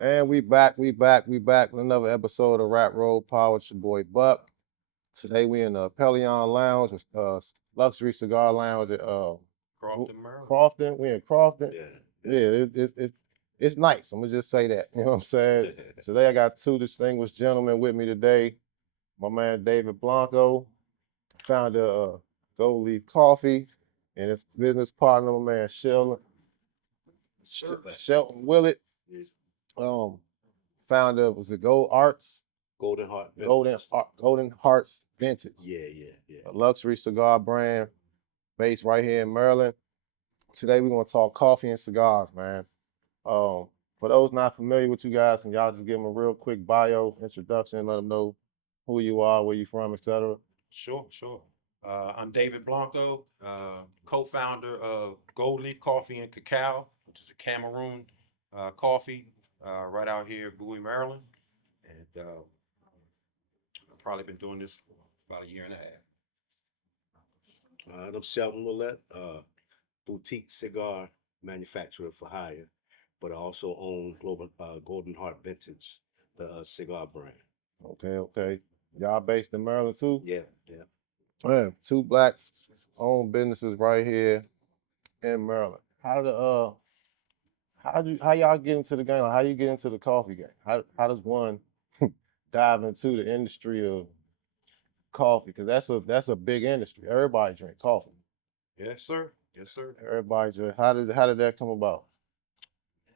And we back with another episode of Rap Roll Power. It's your boy Buck. Today we in the Pelion Lounge, luxury cigar lounge at Crofton, Maryland. Crofton. We in Crofton. Yeah. Yeah, it's nice. I'm gonna just say that. You know what I'm saying? Today I got two distinguished gentlemen with me today. My man David Blanco, founder of Goldleaf Coffee, and his business partner, my man Shelton Willet. Yeah. Um, founder of was it Gold Arts, Golden Heart. Golden Hearts Vintage, Yeah. a luxury cigar brand based right here in Maryland. Today we're gonna talk coffee and cigars, man. Um, for those not familiar with you guys, can y'all just give them a real quick bio introduction, let them know who you are, where you from, etc. Sure. I'm David Blanco, co-founder of Goldleaf Coffee and Cacao, which is a Cameroon coffee right out here, Bowie, Maryland. And I've probably been doing this for about a year and a half. I'm Shelton Willet, boutique cigar manufacturer for hire, but I also own Golden Heart Vintage, the cigar brand. Okay. Y'all based in Maryland too? Yeah. Man, two black owned businesses right here in Maryland. How y'all get into the game? Like, how you get into the coffee game? How does one dive into the industry of coffee? Because that's a big industry. Everybody drink coffee. Yes, sir. Yes, sir. Everybody drink. How did that come about?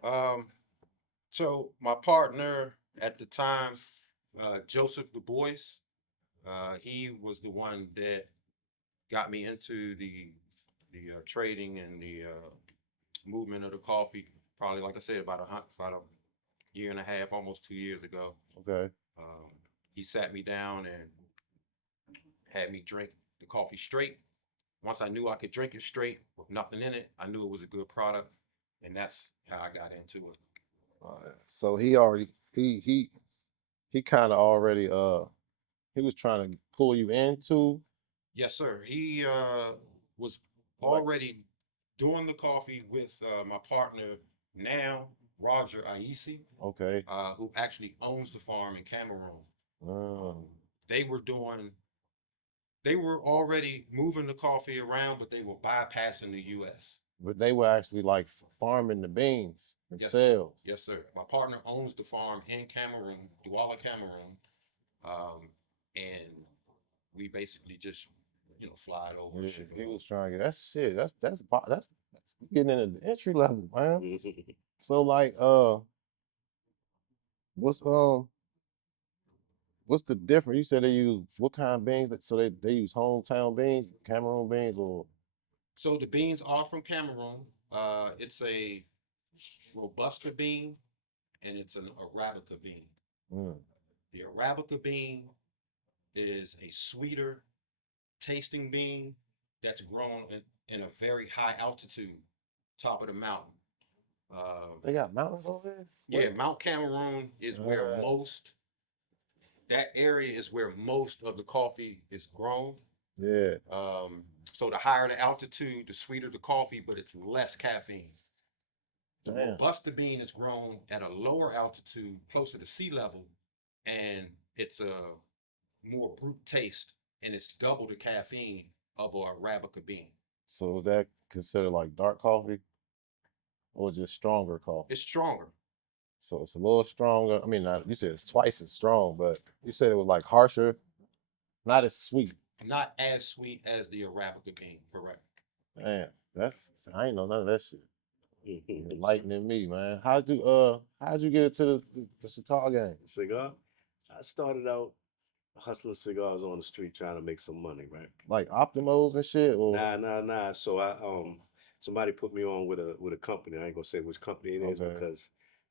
Um, so my partner at the time, Joseph Du Bois, he was the one that got me into the trading and the movement of the coffee. Probably, like I said, about a year and a half, almost 2 years ago. Okay. Um, he sat me down and had me drink the coffee straight. Once I knew I could drink it straight with nothing in it, I knew it was a good product, and that's how I got into it. So he kind of already he was trying to pull you into Yes, sir. He was like already doing the coffee with my partner now, Roger Aisi, okay. who actually owns the farm in Cameroon. Um, They were doing, they were already moving the coffee around, but they were bypassing the U.S. but they were actually like farming the beans Yes, themselves. yes, sir. My partner owns the farm in Cameroon, Douala, Cameroon, um, and we basically just, fly it over, Yeah, ship it he over. was trying to get that shit. That's getting into the entry level, man. So like what's um what's the difference? You said they use what kind of beans? So they use hometown beans, Cameroon beans, or So the beans are from Cameroon. It's a Robusta bean and it's an Arabica bean. mm, The Arabica bean is a sweeter tasting bean that's grown in a very high altitude, top of the mountain. they got mountains over there? Yeah, What? Mount Cameroon is where Uh, that area is where most of the coffee is grown. yeah, So the higher the altitude, the sweeter the coffee, but it's less caffeine. The damn. Robusta bean is grown at a lower altitude, closer to sea level, and it's a more brute taste, and it's double the caffeine of a Arabica bean. So is that considered like dark coffee or just stronger coffee? It's stronger, So it's a little stronger. I mean, not, you said it's twice as strong, but you said it was like harsher, not as sweet. not as sweet as the Arabica bean, correct? Man, that's I ain't know none of that shit. Mhm. Enlightening me, man. How'd you get into the cigar game? Cigar. I started out hustling cigars on the street trying to make some money, right? Like Optimos and shit, or Nah. So I somebody put me on with a company. I ain't gonna say which company it is okay. because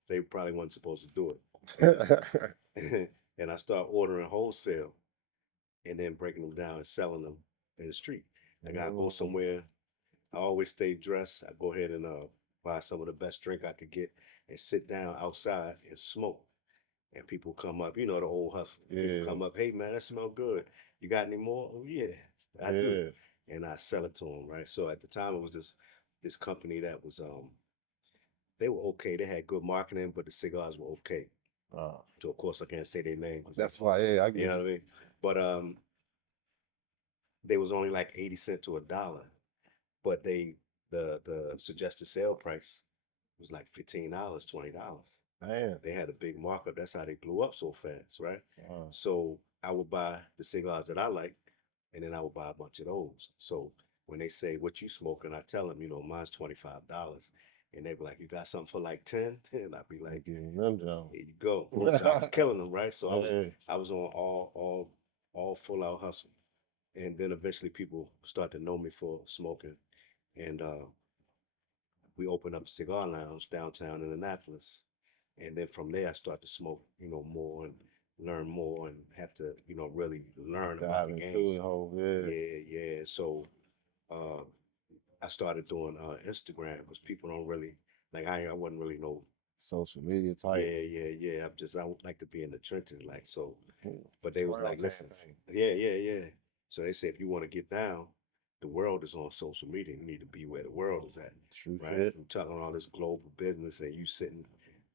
they probably weren't supposed to do it. And and I start ordering wholesale and then breaking them down and selling them in the street. I gotta go Mm, somewhere. I always stay dressed. I go ahead and buy some of the best drink I could get and sit down outside and smoke. And people come up, you know the old hustle. People yeah, come up, hey man, that smell good. You got any more? Oh yeah, I do. yeah. And I sell it to them, right? So at the time it was this company that was they were okay. They had good marketing, but the cigars were okay. Uh, So of course I can't say their name because that's why, yeah, I you guess. know what I mean. But they was only like 80 cents to a dollar, but the suggested sale price was like $15, $20. Damn. They had a big markup. That's how they blew up so fast, right? Uh, So I would buy the cigars that I like, and then I would buy a bunch of those. So when they say what you smoking, I tell them, mine's $25, and they be like, you got something for like 10, and I'd be they like, giving them Jones. here you go. So I was killing them, right? So Yeah. I was on all full out hustle, and then eventually people start to know me for smoking, and we opened up a cigar lounge downtown in Annapolis. And then from there, I start to smoke, more and learn more and have to, really learn about Dive the game. into it, whole, yeah. Yeah, yeah. So uh, I started doing Instagram because people don't really, like, I wasn't really know. Social media type. Yeah, yeah, yeah. I would like to be in the trenches, like, so. Yeah. But they was Brown like, listen, campaign. yeah, yeah, yeah. So they say if you want to get down, the world is on social media. You need to be where the world is at, True right? shit. I'm talking all this global business, and you sitting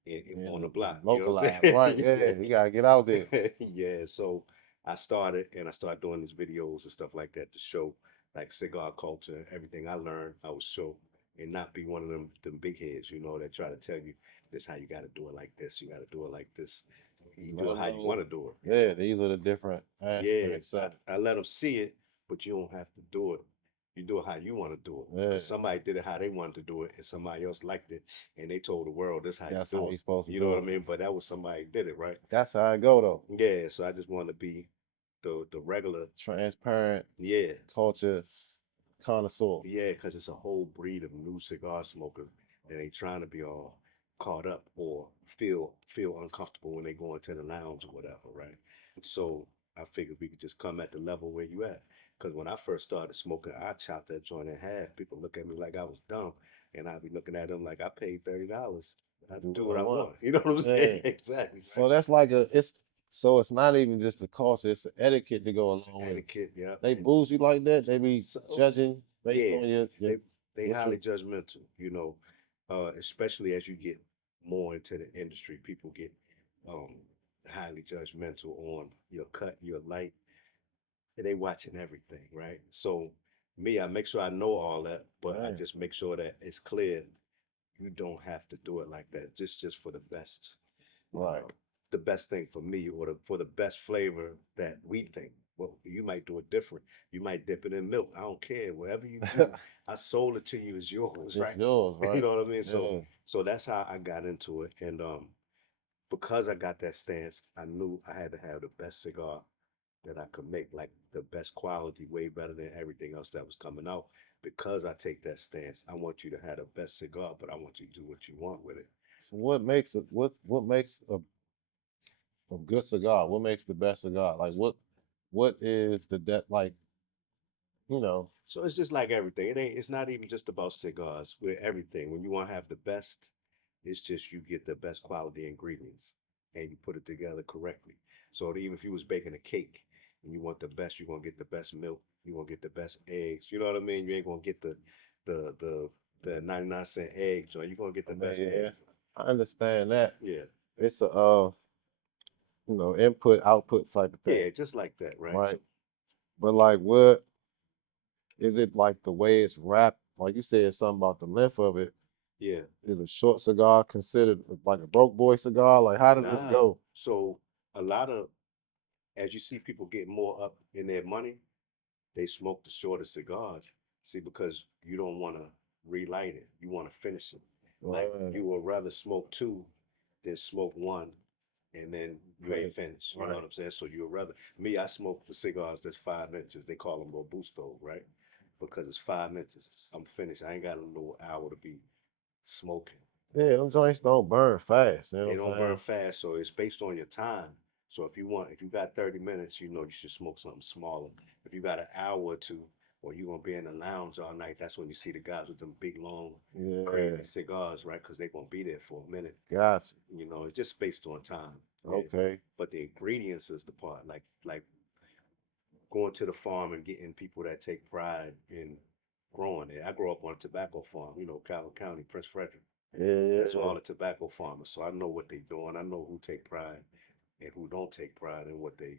Yeah, on the block. You know what I'm localized, right? saying? Yeah, you gotta get out there. Yeah. So I started, and I started doing these videos and stuff like that to show like cigar culture, everything I learned, I would show, and not be one of them big heads, that try to tell you this how you got to do it like this. You got to do it like this. You Let do it them how you want know. to do it. Yeah, these are the different Yeah, aspects of I let them see it, but you don't have to do it. You do it how you want to do it. it. Yeah, Because somebody did it how they wanted to do it, and somebody else liked it, and they told the world this how you that's how do you it. supposed to You know what do I it. mean? But that was somebody did it, right? That's how it go though. Yeah. So I just want to be the regular. Transparent Yeah, culture connoisseur. yeah, because it's a whole breed of new cigar smokers that ain't trying to be all caught up or feel uncomfortable when they go into the lounge or whatever, right? So I figured we could just come at the level where you at. Because when I first started smoking, I chopped that joint in half. People look at me like I was dumb, and I'd be looking at them like I paid $30. I Do do what what I I want. want. You know what I'm saying? Yeah. Exactly. Right. So that's like it's not even just the culture, it's the etiquette to go It's along with it. etiquette, yeah. They And bougie like that. They be so judging based yeah, on your they what's highly your judgmental, especially as you get more into the industry, people get um highly judgmental on your cut, your light, and they watching everything, right? So me, I make sure I know all that, but I damn. just make sure that it's clear you don't have to do it like that. Just for Right. uh, the best thing for me, or for the best flavor that we think. Well, you might do it different. You might dip it in milk. I don't care. Whatever you do, I sold it to you as yours, It's right? yours, You right? know what I mean? So Yeah. so that's how I got into it. And because I got that stance, I knew I had to have the best cigar that I could make, like the best quality, way better than everything else that was coming out. Because I take that stance, I want you to have the best cigar, but I want you to do what you want with it. So what makes a good cigar? What makes the best cigar? Like what is the like, you know, So it's just like everything. It's not even just about cigars. With everything, when you want to have the best, it's just you get the best quality ingredients and you put it together correctly. So even if you was baking a cake and you want the best, you're gonna get the best milk. You're gonna get the best eggs. You know what I mean? You ain't gonna get the the the 99-cent egg joint. You're gonna get I the mean, best yeah, eggs. I understand that. Yeah. It's a input output type of thing, Yeah, just like that, right? right? So But like what is it like the way it's wrapped? Like you said something about the length of it. yeah. Is a short cigar considered like a broke boy cigar? Like how does this Nah. go? So a lot of as you see people get more up in their money, they smoke the shorter cigars. See, because you don't want to relight it. You want to finish it. Like Right. you would rather smoke two than smoke one and then you ain't finished. You know Right. what I'm saying? So you would rather me, I smoke the cigars that's 5 inches. They call them Robusto, right? Because it's 5 inches. I'm finished. I ain't got a little hour to be smoking. Yeah, them joints don't burn fast. You know They what I'm don't burn saying? fast, so it's based on your time. So if you got 30 minutes, you should smoke something smaller. If you got an hour or two, or you gonna be in the lounge all night, that's when you see the guys with them big long, Yeah, crazy cigars, right? Because they're gonna be there for a minute. gotcha. It's just based on time. Yeah. Okay. But the ingredients is the part, like going to the farm and getting people that take pride in growing it. I grew up on a tobacco farm, Calvin County, Prince Frederick. Yeah, That's all yeah. the tobacco farmers. So I know what they doing. I know who take pride and who don't take pride in what they,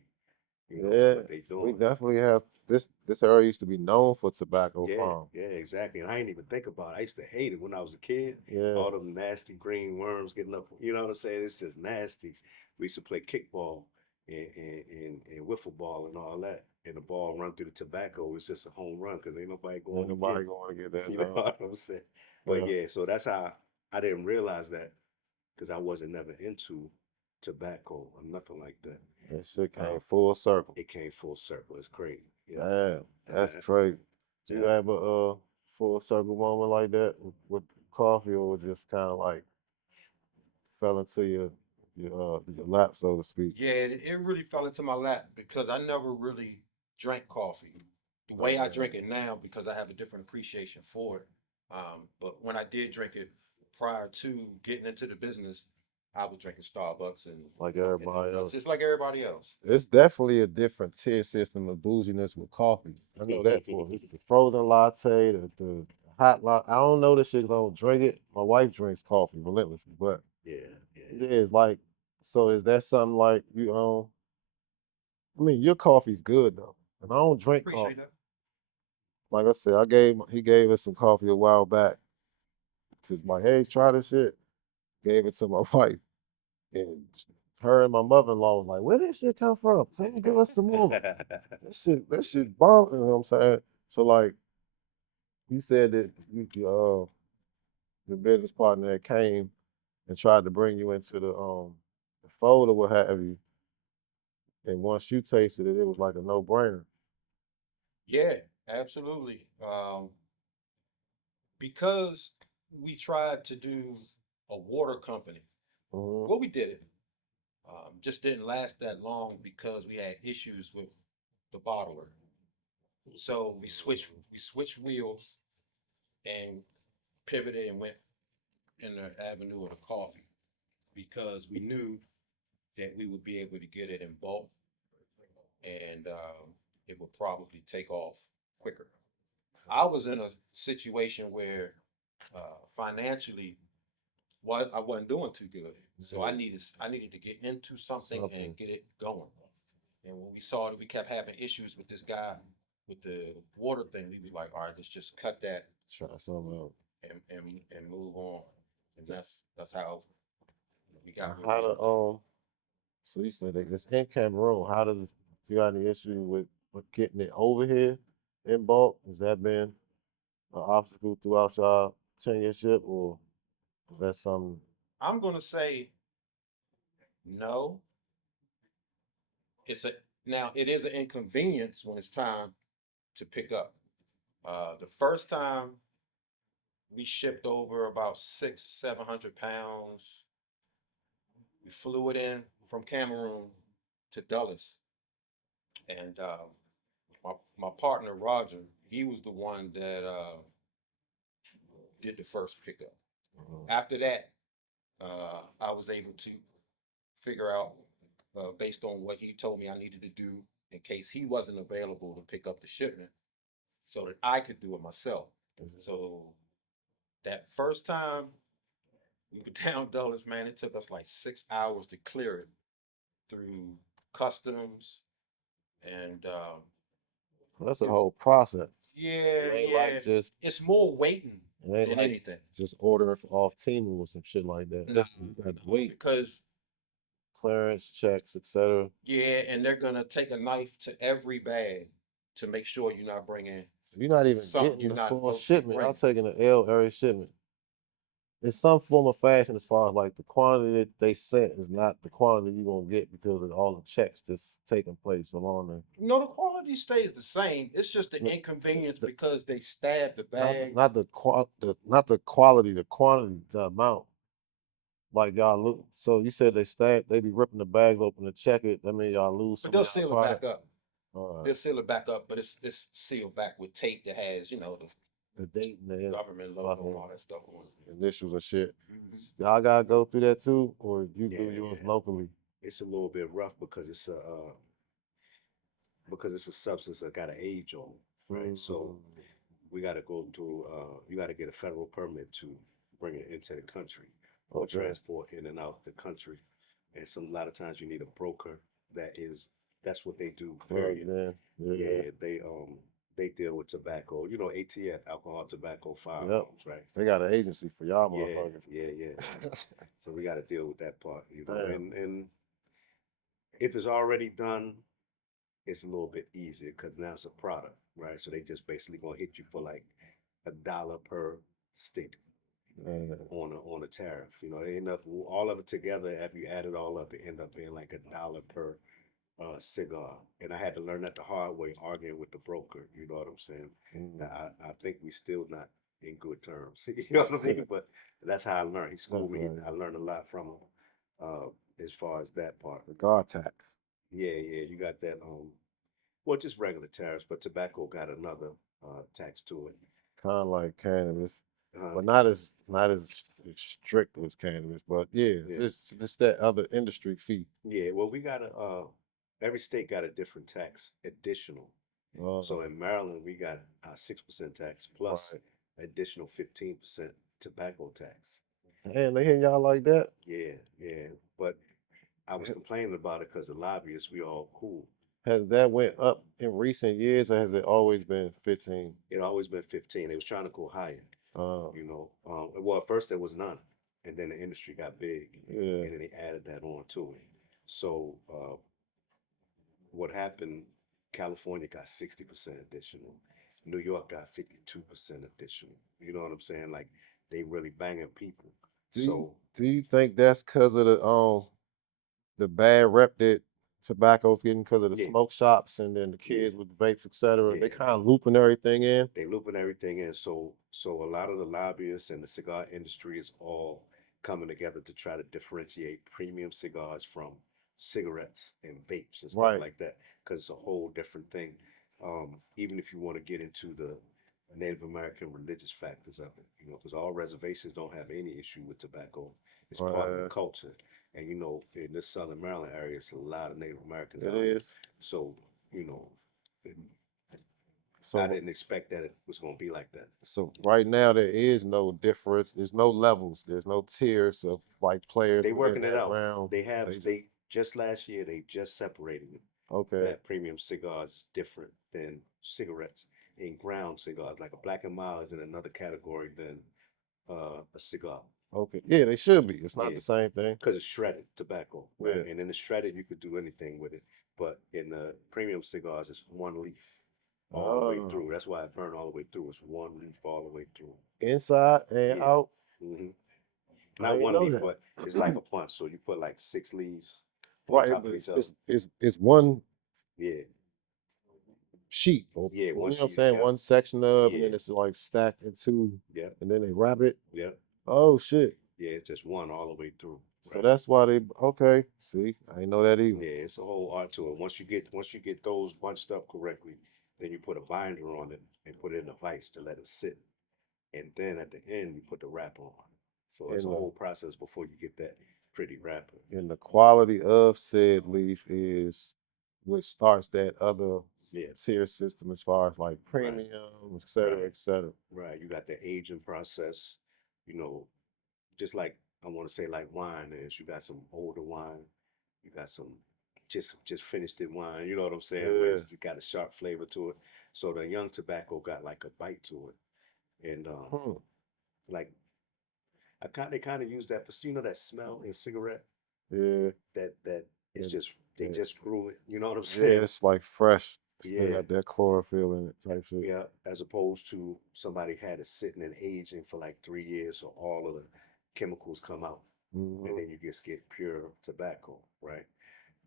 Yeah, what they we doing. definitely have this area used to be known for tobacco Yeah, farm. yeah, exactly. And I didn't even think about it. I used to hate it when I was a kid. Yeah, All them nasty green worms getting up. You know what I'm saying? It's just nasty. We used to play kickball and wiffle ball and all that. And the ball run through the tobacco. It's just a home run because ain't nobody ain't going to get nobody it. going to get that You know done. what I'm saying? But Yeah, yeah, so that's how I didn't realize that because I wasn't never into tobacco or nothing like that. that shit came Uh, full circle. it came full circle. It's crazy. Yeah. Damn, that's Uh, crazy. Did you yeah. have a full circle moment like that with coffee, or was it just kind of like fell into your lap, so to speak? Yeah, it really fell into my lap because I never really drank coffee the way I Okay. drink it now because I have a different appreciation for it. But when I did drink it prior to getting into the business, I was drinking Starbucks Like and everybody donuts, else. just like everybody else. It's definitely a different tier system of bouginess with coffee. I know that for it. It's the frozen latte, the hot latte. I don't know this shit 'cause I don't drink it. My wife drinks coffee relentlessly, but Yeah, yeah, it is like, so is that something like you I mean, your coffee's good though, and I don't drink Appreciate coffee. that. Like I said, he gave us some coffee a while back. Just like, hey, try this shit. Gave it to my wife, and her and my mother-in-law was like, where did shit come from? Tell me, give us some more. yeah. That shit bomb. You know what I'm saying? So like you said that your business partner that came and tried to bring you into the fold or what have you, and once you tasted it, it was like a no-brainer. Yeah, absolutely. Because we tried to do a water company. Mm-hmm. Well, we did it. Just didn't last that long because we had issues with the bottler. So we switched wheels and pivoted and went in the avenue of the coffee because we knew that we would be able to get it in bulk and it would probably take off quicker. I was in a situation where financially, what I wasn't doing too good, so Yeah, I needed to get into something something. and get it going. And when we saw that we kept having issues with this guy with the water thing, we was like, all right, let's just cut that Try something out. and move on. And that's how we got where How we to are now. so you said that it's in Cameroon. How does you got any issue with getting it over here in bulk? Has that been an obstacle throughout your tenureship, or is that something? I'm gonna say no. It's a Now it is an inconvenience when it's time to pick up. The first time we shipped over about 700 pounds. We flew it in from Cameroon to Dulles, and my partner Roger, he was the one that did the first pickup. After that, I was able to figure out, based on what he told me I needed to do in case he wasn't available to pick up the shipment, so that I could do it myself. So that first time we were down Dulles, man, it took us like 6 hours to clear it through customs and That's a it was whole process. yeah, It ain't yeah. like just It's more waiting it ain't than like anything. just ordering off Temu or some shit like that. Nah, That's you got to wait, because clearance checks, etc. yeah, and they're gonna take a knife to every bag to make sure you're not bringing So you're not even something getting you're the not full supposed to be shipment. Y'all bringing. taking the L every shipment. In some form of fashion, as far as like the quantity that they sent is not the quantity you're gonna get because of all the checks that's taking place along there. No, the quality stays the same. It's just the No, inconvenience the, because they stab the bag. not the quality, the quantity, the amount. Like y'all look. So you said they be ripping the bags open to check it. That mean y'all lose But some of they'll y'all seal it back product. up. All right. They'll seal it back up, but it's sealed back with tape that has, the The date and the government logo and fucking all that stuff on it. initials and shit. Mhm. Y'all gotta go through that too, or you do Yeah, yours yeah. locally. It's a little bit rough because it's a substance that got an age on it, right? So Mm, we got to go through. You got to get a federal permit to bring it into the country or Okay. transport in and out the country. And a lot of times you need a broker that's what they do, Plugged period. in. Yeah. Yeah, they deal with tobacco, ATF, alcohol, tobacco, Yep. firearms, right? They got an agency for y'all Yeah, motherfuckers. yeah. So we got to deal with that part, Damn. and if it's already done, it's a little bit easier because now it's a product, right? So they just basically gonna hit you for like $1 per stick on a tariff. It end up all of it together. If you add it all up, it end up being like $1 per cigar. And I had to learn that the hard way, arguing with the broker. You know what I'm saying? Mm. Now, I think we still not in good terms. You know what I mean? But that's how I learned. He schooled me. Right. I learned a lot from him as far as that part. The guard tax. Yeah, you got that. Well, just regular tariffs, but tobacco got another tax to it. Kind of like cannabis, Uh, but not as strict as cannabis. But yeah, Yeah. it's that other industry fee. yeah, well, we got every state got a different tax additional. So in Maryland, we got our 6% tax plus Right. additional 15% tobacco tax. Damn, they hitting y'all like that? Yeah. But I was complaining about it because the lobbyists, we all cool. Has that went up in recent years, or has it always been 15? It always been 15. They was trying to go higher. Uh, Well, at first there was none, and then the industry got big, yeah. and then they added that on to it. So what happened? California got 60% additional. New York got 52% additional. You know what I'm saying? Like they really banging people. Do you think that's because of the bad rep that tobacco's getting because of the Yeah. smoke shops and then the kids with the vapes, etc.? Yeah. They kind of looping everything in. They looping everything in. So a lot of the lobbyists and the cigar industry is all coming together to try to differentiate premium cigars from cigarettes and vapes and stuff Right. like that, because it's a whole different thing. Even if you want to get into the Native American religious factors of it, because all reservations don't have any issue with tobacco. It's part of the Right. culture. And in this Southern Maryland area, it's a lot of Native Americans It out here. is. So, you know, I So didn't expect that it was going to be like that. so right now there is no difference. There's no levels. There's no tiers of like players They who in working it that out. round. They just last year they just separated it. Okay. That premium cigars is different than cigarettes, and ground cigars. Like a Black and Mild is in another category than a cigar. Okay. Yeah, they should be. It's not Yeah. the same thing. Because it's shredded tobacco, right? Yeah. And in the shredded, you could do anything with it. But in the premium cigars, it's one leaf all the way Oh. through. That's why it burned all the way through. It's one leaf all the way through. Inside and Yeah. out. hmm I Not didn't one know leaf, that. but it's like a punch. So you put like 6 leaves on Right, top but of each other. it's one Yeah, sheet. Or, Yeah, you know one what I'm sheet, saying? yep. One section of, and then Yeah. it's like stacked into, yeah, and then they wrap it. yeah, Oh shit. yeah. It's just one all the way through. So Right? that's why they okay. See, I didn't know that either. Yeah, it's a whole art to it. Once you get those bunched up correctly, then you put a binder on it and put it in a vise to let it sit. And then at the end you put the wrapper on. So it's a And whole process before you get that pretty wrapper. and the quality of said leaf is what starts that other Yeah, tier system as far as like premium, et cetera, Right. et cetera. right. You got the aging process, you know, just like I want to say like wine is. You got some older wine, you got some just finished it wine. You know what I'm saying? Where Yeah. it's got a sharp flavor to it. So the young tobacco got like a bite to it, and like they kind of use that for that smell in cigarette Yeah. that it's And just they yeah. just grew it. You know what I'm Yeah, saying? it's like fresh. Still Yeah. got that chlorophyll in it type shit. Yeah, as opposed to somebody had it sitting and aging for like 3 years, so all of the chemicals come out, and Mhm. then you just get pure tobacco, right?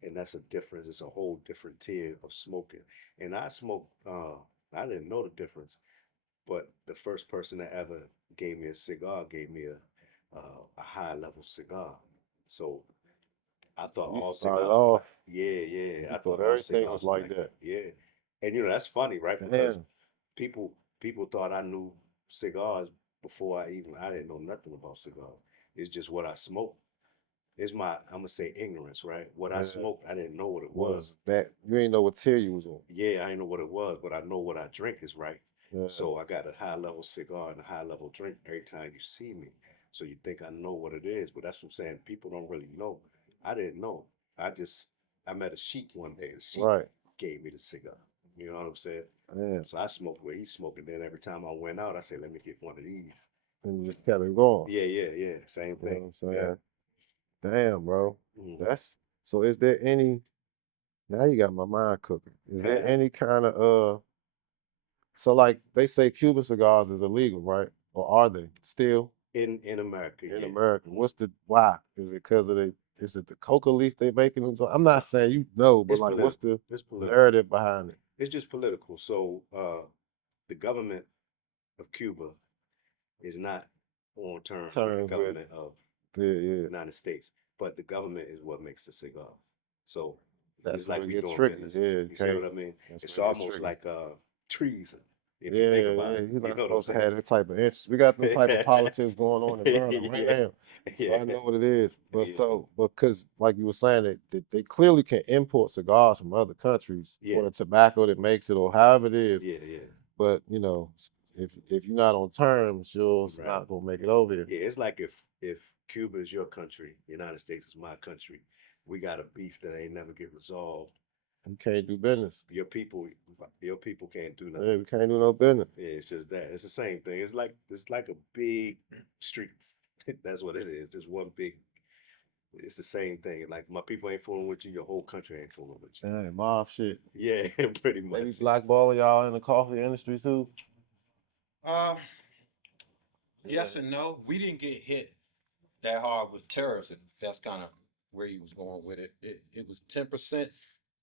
And that's a difference. It's a whole different tier of smoking. And I smoked. I didn't know the difference, but the first person that ever gave me a cigar gave me a high level cigar. So I thought You all started cigars was like, off, yeah. you I thought thought all everything was cigars was like like that. that, yeah. And that's funny, right? Because Damn. people thought I knew cigars before I didn't know nothing about cigars. It's just what I smoked. It's I'm gonna say ignorance, right? What I Yeah. smoked, I didn't know what it was. Was that you ain't know what tier you was on. Yeah, I didn't know what it was, but I know what I drink is right. Yeah. So I got a high level cigar and a high level drink every time you see me. So you think I know what it is, but that's what I'm saying. People don't really know. I didn't know. I met a sheik one day. The sheik Right. gave me the cigar. You know what I'm saying? Yeah. So I smoked where he's smoking. Then every time I went out, I said, let me get one of these. And you just kept it going. Yeah. Same You know what thing. I'm saying? Yeah. Damn, bro. Mhm. That's so is there any now you got my mind cooking. Is there any kind of so like they say Cuban cigars is illegal, right? Or are they still In America, in yeah. America? What's the why? Is it because of is it the coca leaf they making them? So I'm not saying you know, but It's like what's political. the It's political. narrative behind it? It's just political. So the government of Cuba is not on terms with the Terms with government of yeah. the United States, but the government is what makes the cigar. So it's That's where like it we gets doing tricky. business. Yeah, you You see can't. what I mean? That's It's where it gets almost tricky. like treason if you think Yeah, about yeah. it. You're You not know what I'm supposed to have saying? that type of interest. We got them type of politics going on in Maryland right Yeah, now. So I yeah, know what it is. But yeah, so because like you were saying, they clearly can import cigars from other countries yeah, or the tobacco that makes it or however it is. yeah. But you know, if you're not on terms, you're Right. not gonna make it over here. Yeah, it's like if Cuba is your country, United States is my country. We got a beef that ain't never get resolved. You can't do business. Your people, your people can't do nothing. Yeah, we can't do no business. Yeah, it's just that. It's the same thing. It's like a big street. That's what it is. Just one big. It's the same thing. Like my people ain't fooling with you. Your whole country ain't fooling with you. Dang, mob shit. Yeah, pretty They be much. blackballing y'all in the coffee industry too. Uh, yes and no. We didn't get hit that hard with tariffs. If that's kind of where he was going with it. It was 10%,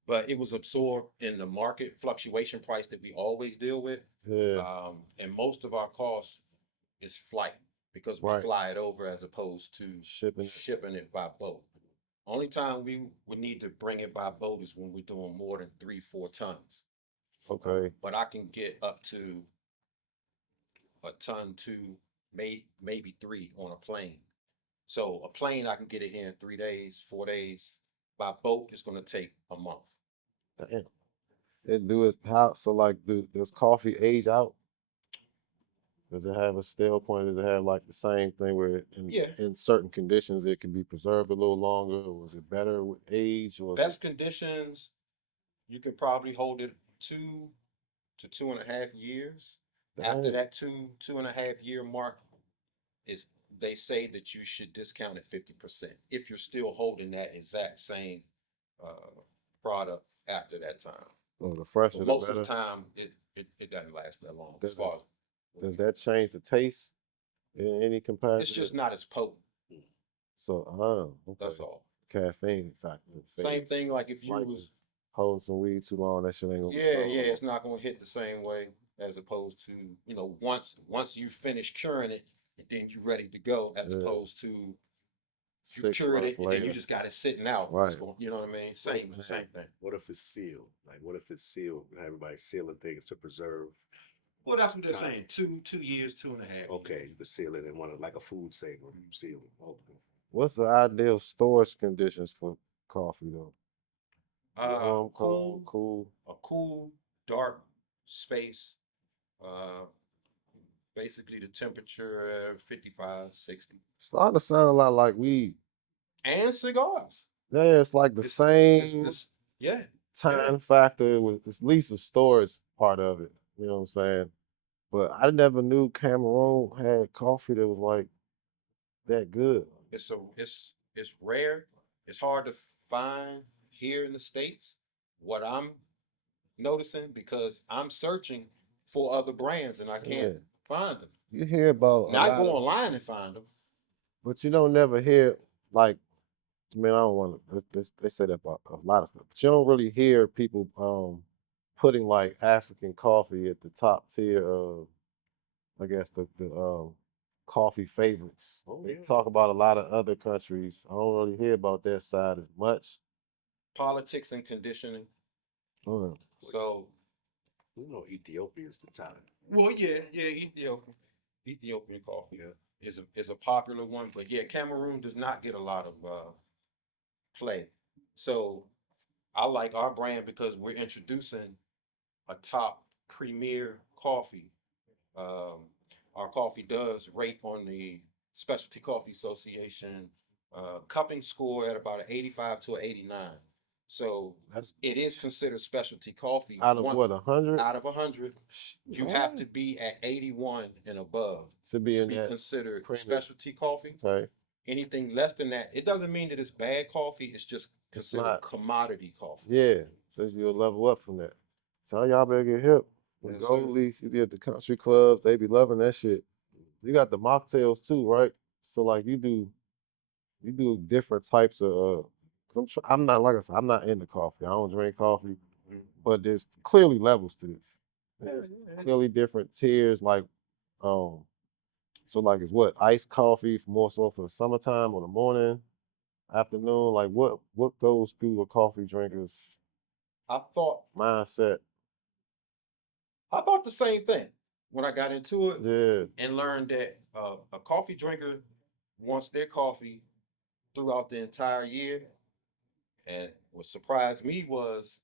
but it was absorbed in the market fluctuation price that we always deal with. Yeah, And most of our cost is flight because we right. fly it over as opposed to Shipping it. shipping it by boat. Only time we would need to bring it by boat is when we're doing more than 3-4 tons. Okay. But I can get up to a ton to maybe three on a plane. So a plane I can get it here in 3 days, 4 days. By boat, it's gonna take a month. Damn. It do it how so like does coffee age out? Does it have a stale point? Does it have like the same thing where Yeah. in certain conditions it can be preserved a little longer, or is it better with age, or is Best conditions, you can probably hold it 2 to 2.5 years. After dang, that 2.5 year mark, is they say that you should discount it 50% if you're still holding that exact same uh, product after that time. oh, the fresher But the most of the better? time, it doesn't last that long. As Does it far does that change the taste in any it's capacity? just not as potent. So okay. That's all. Caffeine factor Same fades. thing like if you Like was holding some weed too long, that shit ain't gonna be yeah, strong no more. it's not gonna hit the same way as opposed to, once you finish curing it and then you ready to go, as Yeah. opposed to you 6 cured months it and then you later. just got it sitting out. Right. It's going, you know what I mean? Same thing. What if it's sealed? Like, what if it's sealed and everybody's sealing things to preserve? Well, that's what they're Time. saying. 2 years, 2.5 Okay, years. you can seal it in one of like a food saver. Seal it. Okay. What's the ideal storage conditions for coffee though? Warm, cold, Cool, cool. a cool, dark space. Uh, basically the temperature 55, 60. Starting to sound a lot like weed. And cigars. Yeah, it's like the It's same this yeah. time factor with at least the storage part of it. You know what I'm saying? But I never knew Cameroon had coffee that was like that good. It's rare. It's hard to find here in the States. What I'm noticing because I'm searching for other brands and I can't Yeah. find them. You hear about a Not lot go of, online and find them. but you don't never hear like. I mean, I don't want to. They say that about a lot of stuff, but you don't really hear people putting like African coffee at the top tier of, I guess the coffee favorites. Oh They yeah. talk about a lot of other countries. I don't really hear about their side as much. Politics and conditioning. Mm. So Ethiopia's the top. well, yeah, Ethiopian coffee is a popular one, but yeah, Cameroon does not get a lot of play. So I like our brand because we're introducing a top premier coffee. Um, our coffee does rate on the Specialty Coffee Association cupping score at about an 85 to an 89. So That's it is considered specialty coffee. out of what, 100? Out of 100, you have to be at 81 and above To be to in be that considered premium. specialty coffee. Okay. Anything less than that, it doesn't mean that it's bad coffee. It's just considered not. commodity coffee. Yeah. Says you'll level up from that. So y'all better get hip. With Yes, sir. Goldleaf, you be at the country clubs, they be loving that shit. You got the mocktails too, right? So like you do different types of 'cause I'm not, like I said, I'm not into coffee. I don't drink coffee, but there's clearly levels to this. There's clearly different tiers, like so like it's what, iced coffee more so for the summertime or the morning, afternoon, like what goes through a coffee drinker's I thought mindset? the same thing when I got into it Yeah. and learned that a coffee drinker wants their coffee throughout the entire year. And what surprised me was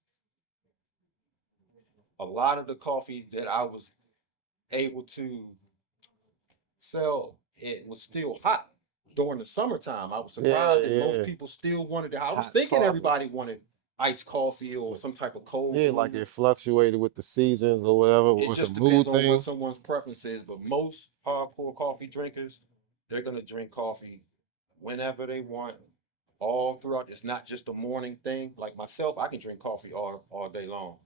a lot of the coffee that I was able to sell, it was still hot during the summertime. I was surprised that most people still wanted it. I was Hot thinking coffee. everybody wanted iced coffee or some type of cold. Yeah, like it fluctuated with the seasons or whatever. It Or it's a just mood depends on thing. what someone's preference is. But most hardcore coffee drinkers, they're gonna drink coffee whenever they want, all throughout. It's not just a morning thing. Like myself, I can drink coffee all day long.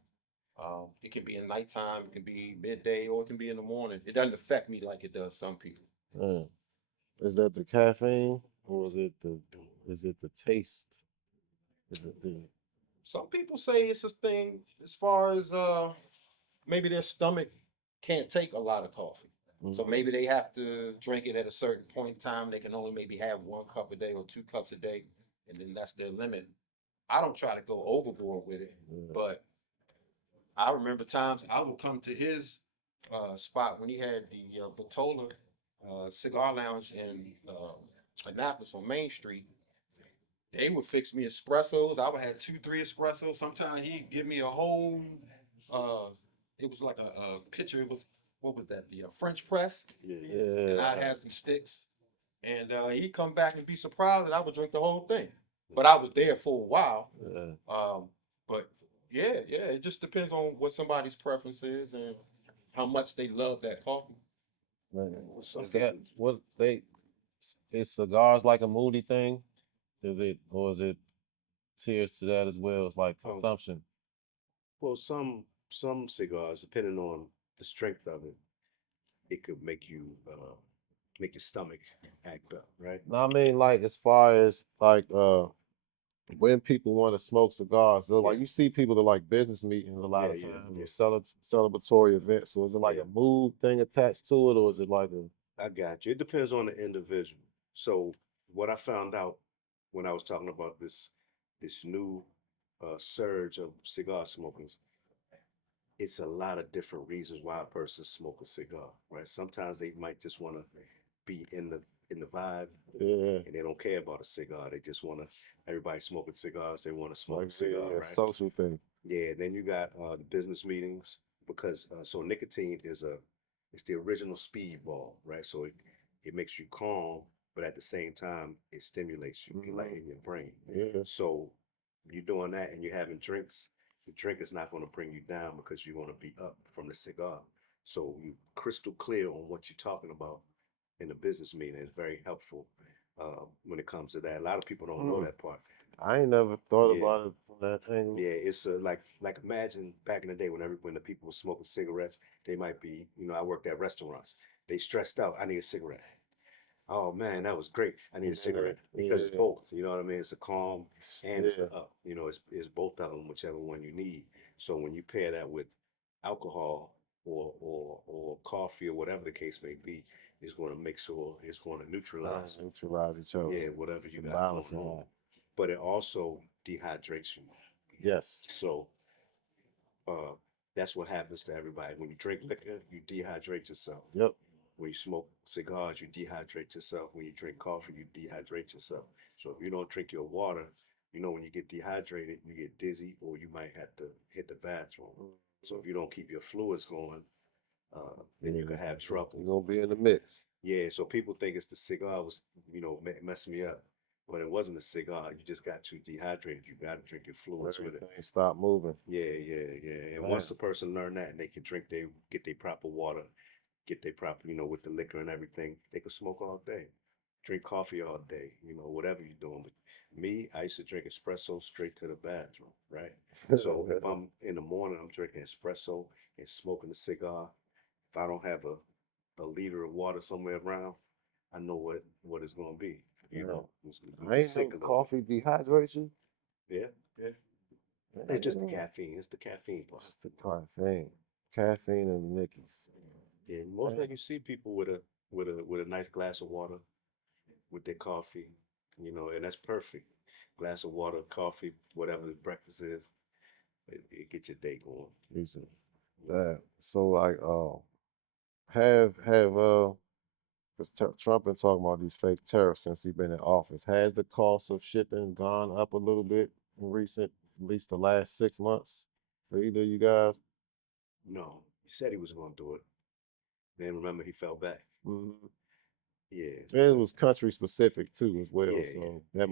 It can be in nighttime, it can be midday, or it can be in the morning. It doesn't affect me like it does some people. Is that the caffeine or is it the taste? Is it the Some people say it's a thing as far as maybe their stomach can't take a lot of coffee. So maybe they have to drink it at a certain point in time. They can only maybe have 1 cup a day or 2 cups a day, and then that's their limit. I don't try to go overboard with it, but I remember times I would come to his spot when he had the Vitola Cigar Lounge in Annapolis on Main Street. They would fix me espressos. I would have 2, 3 espressos. Sometimes he'd give me a whole. Uh, it was like a pitcher. It was, what was that? The French press. And I'd have some sticks, and he'd come back and be surprised that I would drink the whole thing. But I was there for a while. But yeah, it just depends on what somebody's preference is and how much they love that coffee. Is that what is cigars like a moody thing? Is it tiers to that as well? It's like consumption. Well, some cigars, depending on the strength of it, it could make your stomach act up, right? No, I mean like as far as like when people want to smoke cigars, they're like you see people that like business meetings a lot of times or celebratory events. So is it like a mood thing attached to it, or is it like a? I got you. It depends on the individual. So what I found out when I was talking about this new surge of cigar smokers, it's a lot of different reasons why a person smoke a cigar, right? Sometimes they might just want to be in the vibe, and they don't care about a cigar. They just want to. Everybody smoking cigars. They want to smoke a cigar, right? Social thing. Yeah. Then you got the business meetings because so nicotine it's the original speedball, right? So it makes you calm, but at the same time it stimulates you, like in your brain. So you're doing that and you're having drinks. The drink is not going to bring you down because you're going to be up from the cigar. So you crystal clear on what you're talking about in the business meeting. It's very helpful when it comes to that. A lot of people don't know that part. I ain't never thought about it from that thing. Yeah, it's like imagine back in the day when the people were smoking cigarettes, they might be, I worked at restaurants. They stressed out. I need a cigarette. Oh man, that was great. I need a cigarette because it's both. You know what I mean? It's the calm and it's the up. It's both of them, whichever one you need. So when you pair that with alcohol or coffee or whatever the case may be, it's going to make sure it's going to neutralize each other. Yeah, whatever you got going on. But it also dehydrates you. Yes. So that's what happens to everybody. When you drink liquor, you dehydrate yourself. Yep. When you smoke cigars, you dehydrate yourself. When you drink coffee, you dehydrate yourself. So if you don't drink your water, when you get dehydrated, you get dizzy or you might have to hit the bathroom. So if you don't keep your fluids going, then you can have trouble. You're going to be in the mix. Yeah, so people think it's the cigar was, messing me up, but it wasn't a cigar. You just got too dehydrated. You got to drink your fluids with it. Everything stopped moving. Yeah. And Man, once a person learn that and they can get their proper water, get their proper, with the liquor and everything, they can smoke all day, drink coffee all day, whatever you're doing. But me, I used to drink espresso straight to the bathroom, right? So if I'm in the morning, I'm drinking espresso and smoking a cigar. If I don't have a liter of water somewhere around, I know what it's gonna be. man. I'm I ain't know sick a little bit. coffee dehydrates you. Yeah, yeah. It's just the Man, caffeine. It's the caffeine part. it's the caffeine and Nickies. Yeah, most Man, like you see people with a nice glass of water with their coffee, and that's perfect. Glass of water, coffee, whatever the breakfast is, it get your day going. listen, Yeah. that so like have because Trump been talking about these fake tariffs since he been in office. Has the cost of shipping gone up a little bit in recent, at least the last 6 months for either of you guys? No, he said he was gonna do it. Then remember he fell back. Mhm. Yeah, And it was country specific too as well, yeah, so yeah,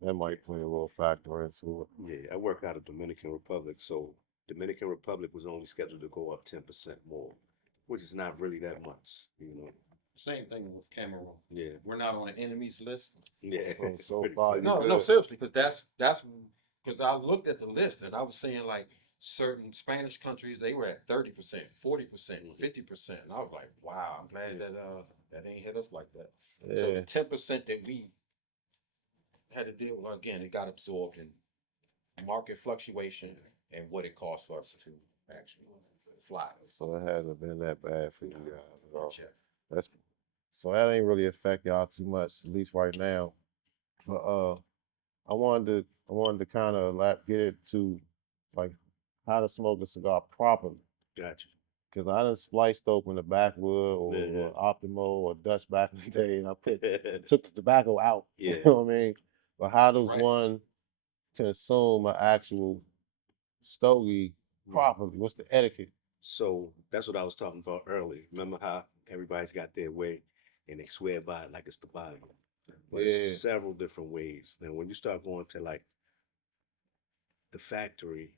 that might play a little factor into it. yeah. I work out of Dominican Republic, so Dominican Republic was only scheduled to go up 10% more, which is not really that much. Same thing with Cameroon. Yeah, We're not on the enemies list. yeah. So Pretty far funny. you No, no, good. seriously, because that's because I looked at the list and I was seeing like certain Spanish countries they were at 30%, 40%, 50%, and I was like, wow, I'm glad that that ain't hit us like that. So the Yeah. 10% that we had to deal with again, it got absorbed in market fluctuation and what it costs for us to actually fly. So it hasn't been that bad for you guys at all. Check. That's so that ain't really affect y'all too much, at least right now. But I wanted to kind of like get it to like how to smoke a cigar properly. Gotcha. Cause I done spliced open a backwood Yeah. or Optimo or Dutch back in the day, and I took the tobacco out. Yeah. You know what I mean? But how does Right. one consume an actual stogie properly? What's the etiquette? So that's what I was talking about earlier. Remember how everybody's got their way and they swear by it like it's the Bible. But Yeah, it's several different ways. And when you start going to like the factory,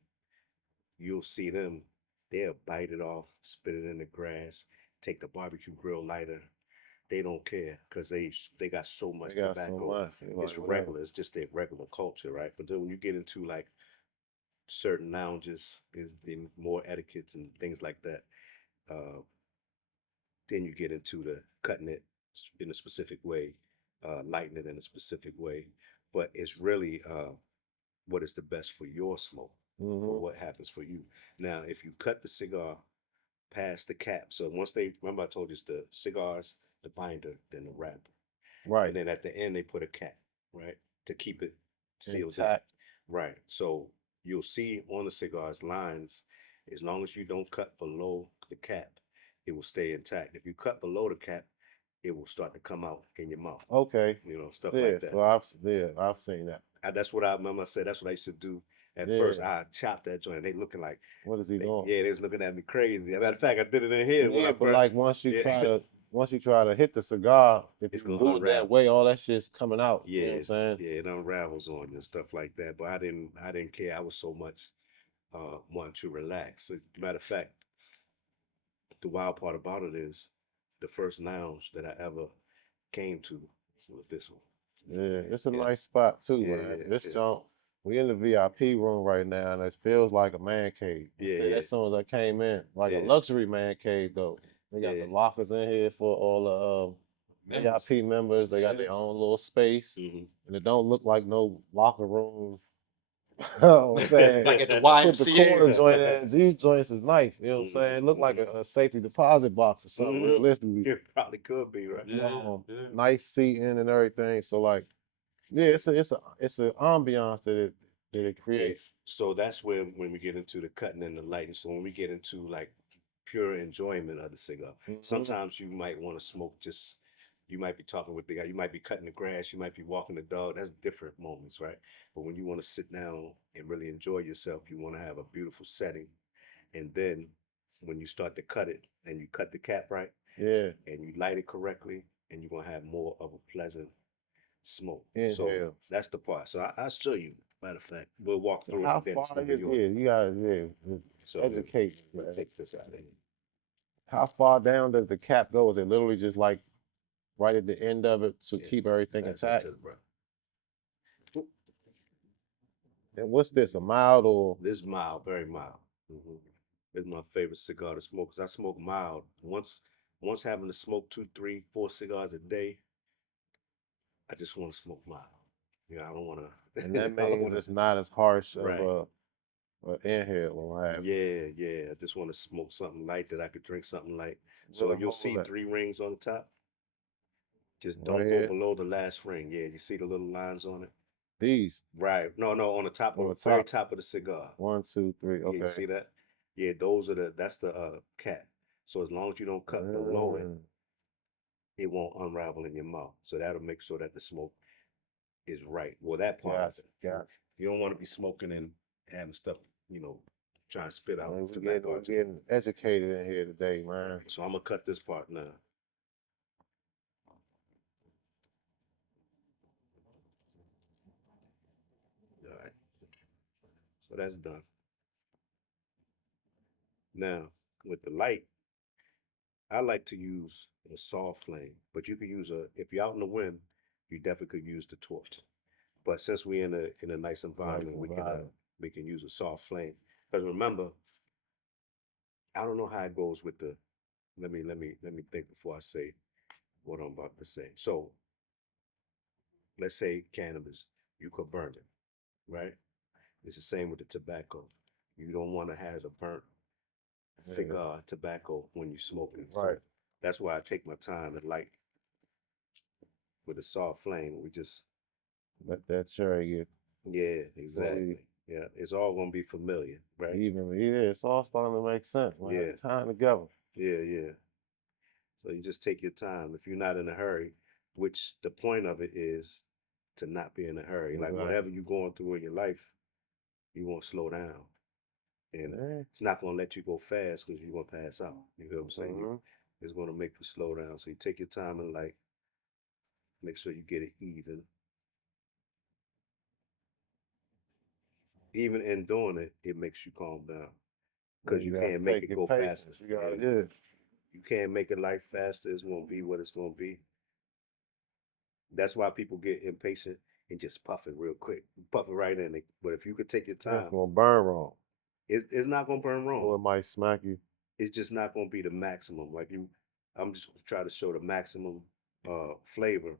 you'll see them, they'll bite it off, spit it in the grass, take the barbecue grill lighter. They don't care because they got so much they got so tobacco. much. They like It's whatever. regular. It's just their regular culture, right? But then when you get into like certain lounges, is the more etiquettes and things like that. Uh, then you get into the cutting it in a specific way, lighting it in a specific way. But it's really what is the best for your smoke, for Hmm. what happens for you. Now, if you cut the cigar past the cap, so once they remember I told you it's the cigars, the binder, then the wrapper, Right. and then at the end they put a cap, right, to keep it sealed in. Intact. Right. So you'll see on the cigars lines, as long as you don't cut below the cap, it will stay intact. If you cut below the cap, it will start to come out in your mouth. Okay. Stuff Yeah, like that. so I've seen that. That's what I remember. I said that's what I used to do. At first, Yeah. I chopped that joint. They looking like, What is he doing? yeah, they was looking at me crazy. As a matter of fact, I did it in here when Yeah, I but first. like Yeah, once you try to hit the cigar, if it's you gonna do it that unravel. way, all that shit's coming out. You know what Yeah, I'm saying? yeah, it unravels on you and stuff like that. But I didn't care. I was so much wanting to relax. So, matter of fact, the wild part about it is the first lounge that I ever came to was this one. Yeah, it's a Yeah, nice spot too, yeah, man. yeah, This yeah, junk, we in the VIP room right now, and it feels like a man cave. I yeah, said yeah, as soon as I came in, like a yeah, luxury man cave though. They got yeah. the lockers in here for all the Members. VIP members. They got Yeah. their own little space, Hmm. and it don't look like no locker room. You know what I'm saying? Like at the Put the YMCA. corner joint in. These joints is nice. You know what I'm Hmm. saying? Look like Hmm. a safety deposit box or something, Hmm. realistically. It probably could be right. Yeah, yeah. Nice seating and everything. So like, yeah, it's a ambiance that it Yeah. creates. So that's where when we get into the cutting and the lighting. So when we get into like pure enjoyment of the cigar, Hmm. sometimes you might want to smoke just. You might be talking with the guy. You might be cutting the grass. You might be walking the dog. That's different moments, right? But when you want to sit down and really enjoy yourself, you want to have a beautiful setting, and then when you start to cut it and you cut the cap right Yeah. and you light it correctly, and you're gonna have more of a pleasant smoke. So Inhale. that's the part. So I'll show you. Matter of fact, we'll walk So through how it. Then far it's gonna be is yours. it? You guys, So educate me, we'll man. take this out of here. How far down does the cap go? Is it literally just like right at the end of it to Yeah, keep everything Pass that intact? to the brother. And what's this, a mild or? This is mild, very mild. This is my favorite cigar to smoke because I smoke mild. Once having to smoke 2, 3, 4 cigars a day, I just want to smoke mild. Yeah, I don't want to. And that means it's not as harsh of Right. a inhale or what have you. Yeah. I just want to smoke something light that I could drink something light. Where So the you'll hole see at? 3 rings on the top. Just Right don't go here? below the last ring. Yeah, you see the little lines on it? These Right. No, on the top, on on the the very top. top of the cigar. 1, 2, 3. Yeah, you Okay. see that? Yeah, that's the cap. So as long as you don't cut below it, it won't unravel in your mouth. So that'll make sure that the smoke is right. Well, that part of Gotcha. it. Gotcha. You don't want to be smoking and having stuff, trying to spit out Man, tobacco. we're getting educated in here today, man. So I'm gonna cut this part now. All right. So that's done. Now, with the light, I like to use a soft flame, but you could use if you're out in the wind, you definitely could use the torch. But since we're in a nice environment, we can use a soft flame. Because remember, I don't know how it goes with the. Let me think before I say what I'm about to say. So let's say cannabis, you could burn it, right? It's the same with the tobacco. You don't want to have a burnt cigar tobacco when you smoke it. Right. So that's why I take my time and light with a soft flame. We just Let that cherry get exactly. Yeah, it's all gonna be familiar, right? evenly. Yeah, it's all starting to make sense, man. Yeah. It's time together. Yeah. So you just take your time. If you're not in a hurry, which the point of it is to not be in a hurry. Like Exactly. whatever you're going through in your life, you want to slow down. And it's not gonna let you go fast because you're gonna pass out. You know what I'm saying? It's gonna make you slow down. So you take your time and make sure you get it even. Even in doing it, it makes you calm down. Because you can't make it go faster. You can't make it life faster. It's gonna be what it's gonna be. That's why people get impatient and just puff it real quick. Puff it right in it. But if you could take your time, it's gonna burn wrong. It's not gonna burn wrong. Or it might smack you. It's just not gonna be the maximum. I'm just gonna try to show the maximum flavor.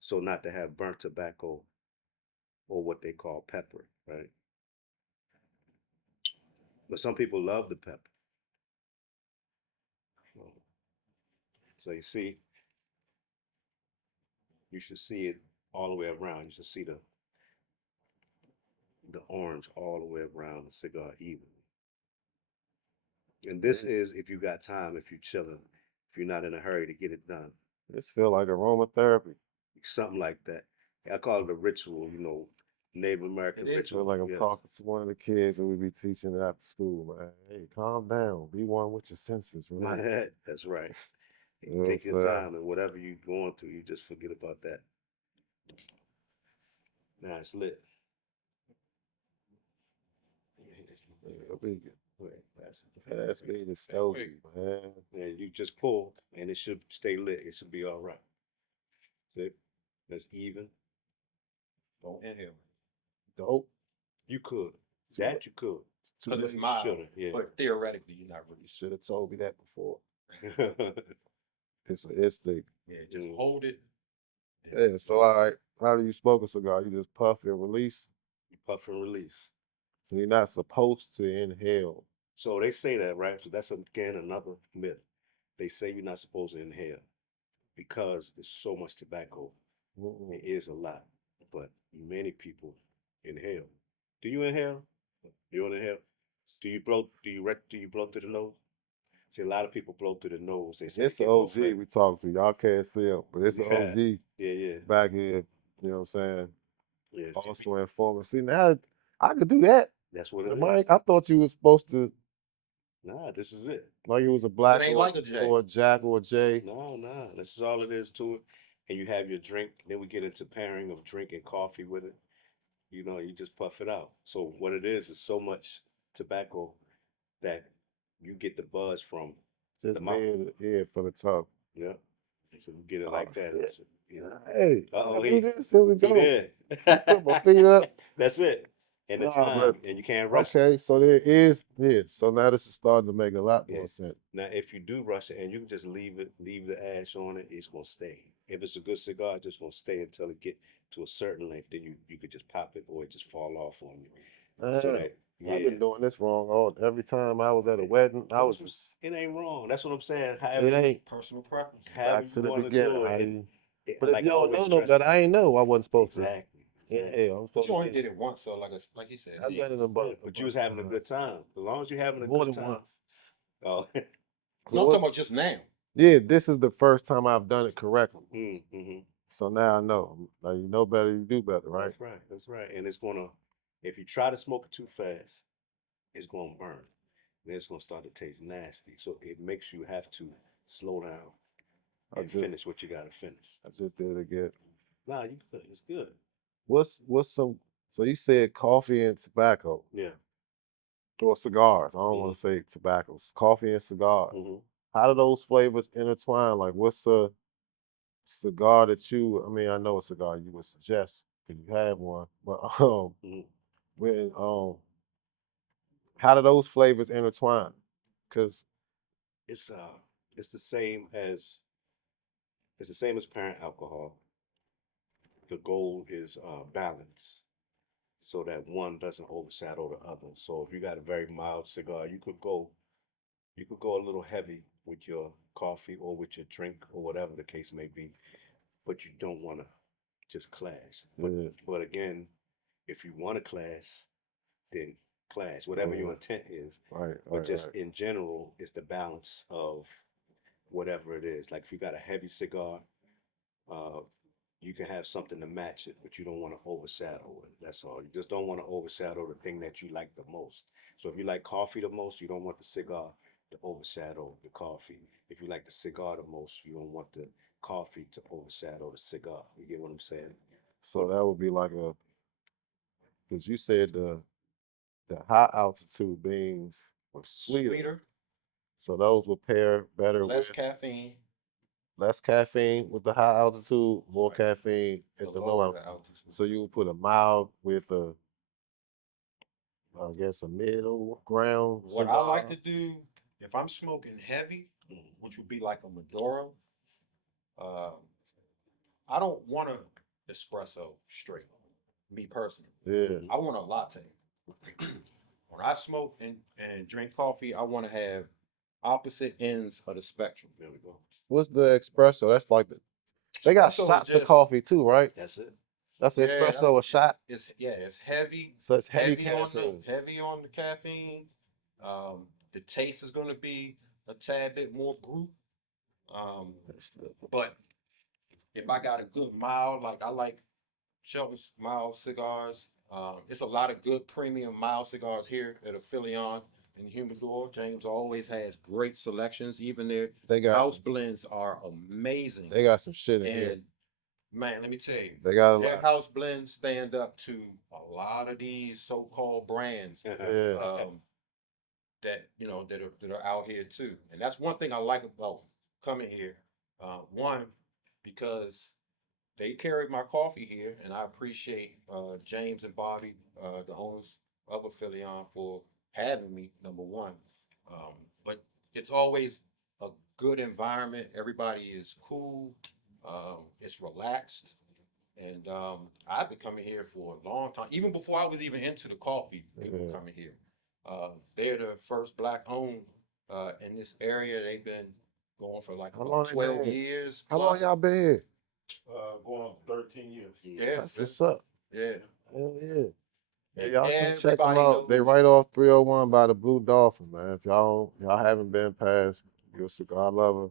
So not to have burnt tobacco or what they call pepper, right? But some people love the pepper. So you see, you should see it all the way around. You should see the orange all the way around the cigar evenly. And this is if you got time, if you're chilling, if you're not in a hurry to get it done. This feel like aromatherapy. Something like that. I call it a ritual, Native American I ritual. feel like I'm talking to one of the kids that we be teaching after school, man. Hey, calm down. Be one with your senses, right? That's right. You take your time, and whatever you're going through, you just forget about that. Now it's lit. That's me the stogie, man. And you just pull, and it should stay lit. It should be all right. See? That's even. Don't inhale. Dope. You could. That you could. Because it's mild. Yeah. But theoretically, you're not really. Should have told me that before. It's the Yeah, just hold it. yeah. So all right, how do you smoke a cigar? You just puff and release. You puff and release. So you're not supposed to inhale. So they say that, right? So that's again another myth. They say you're not supposed to inhale because there's so much tobacco. It is a lot, but many people inhale. Do you inhale? You don't inhale? Do you blow? Do you blow through the nose? See, a lot of people blow through the nose. They say It's an OG we talk to. Y'all can't see him, but it's an OG. Yeah. Back here, you know what I'm saying? Yeah. Also informing. See, now I could do that. That's what it is. Mike, I thought you was supposed to Nah, this is it. Like it was a black ain't like a J. or a Jack or a J. No, nah, this is all it is to it. And you have your drink. Then we get into pairing of drinking coffee with it. You know, you just puff it out. So what it is so much tobacco that you get the buzz from the Just mouth. being for the top. Yeah. So you get it Oh, like that. shit. That's it. Yeah. Hey, Uh-oh, I do this. Here we he go. did. Put my feet up. That's it. And the Nah, time, but and you can't rush it. okay, so there is So now this is starting to make a lot Yeah. more sense. Now, if you do rush it and you can just leave the ash on it, it's gonna stay. If it's a good cigar, it's just gonna stay until it get to a certain length. Then you could just pop it or it just fall off on you. So Man, that I've been doing this wrong every time I was at a wedding. I was just it ain't wrong. That's what I'm saying. it ain't Personal preference. However back you to the want to beginning. do it. But if Like you I don't know always no stress. better, I ain't know I wasn't supposed to. Exactly. Yeah, I'm But supposed you only to did it once, so like you said. I've done it a Yeah, bunch. but you was having a good time. As long as you're having a More good than time. once. Oh. No, I'm So talking about just now. yeah, this is the first time I've done it correctly. Mm-hmm. So now I know. Like you know better, you do better, right? That's right. That's right. And it's gonna, if you try to smoke it too fast, it's gonna burn. Then it's gonna start to taste nasty. So it makes you have to slow down and finish what you gotta finish. I just did it again. Nah, you good. It's good. What's some? So you said coffee and tobacco Yeah. or cigars. I don't want to say tobaccos. Coffee and cigars. Mm-hmm. How do those flavors intertwine? Like, what's a cigar that you? I mean, I know a cigar you would suggest because you have one, but Mm-hmm. when how do those flavors intertwine? Because It's it's the same as parent alcohol. The goal is balance, so that one doesn't overshadow the other. So if you got a very mild cigar, you could go a little heavy with your coffee or with your drink or whatever the case may be, but you don't want to just clash. yeah, But again, if you want to clash, then clash, whatever your intent is. right, But just right. in general, it's the balance of whatever it is. Like if you got a heavy cigar, uh, you can have something to match it, but you don't want to overshadow it. That's all. You just don't want to overshadow the thing that you like the most. So if you like coffee the most, you don't want the cigar to overshadow the coffee. If you like the cigar the most, you don't want the coffee to overshadow the cigar. You get what I'm saying? So that would be like because you said the high altitude beans were sweeter. So those would pair better less with caffeine, less caffeine with the high altitude, more Right. caffeine at the low lower the altitude. altitude. So you would put a mild with I guess a middle ground What I like to do if I'm smoking heavy, which would be like a Maduro, uh, I don't want a espresso straight. Me personally, Yeah. I want a latte. When I smoke and drink coffee, I want to have opposite ends of the spectrum. There we go. What's the espresso? That's like they got Espresso is shots of just coffee too, right? That's it. That's yeah, espresso, a shot. it's heavy, So it's heavy heavy on the caffeine. The taste is going to be a tad bit more brute. But if I got a good mild, like I like Shelton's mild cigars. It's a lot of good premium mild cigars here at Aphelion in Humidor. James always has great selections. Even their They got house blends are amazing. They got some shit in here. And man, let me tell you, They got a their lot. house blends stand up to a lot of these so-called brands Yeah. that are out here too. And that's one thing I like about coming here. One, because they carry my coffee here, and I appreciate James and Bobby, the owners of Aphelion, for having me. Number one, but it's always a good environment. Everybody is cool. It's relaxed, and I've been coming here for a long time. Even before I was even into the coffee, people Yeah. coming here. They're the first black owned in this area. They've been going for like How about long they 12 been? years. How long plus. y'all been here? Going on 13 years. Yeah, That's what's up. yeah. Hell yeah. Yeah, And y'all can check them everybody out. They knows- right off 301 by the Blue Dolphin, man. If y'all haven't been past, you're a cigar lover,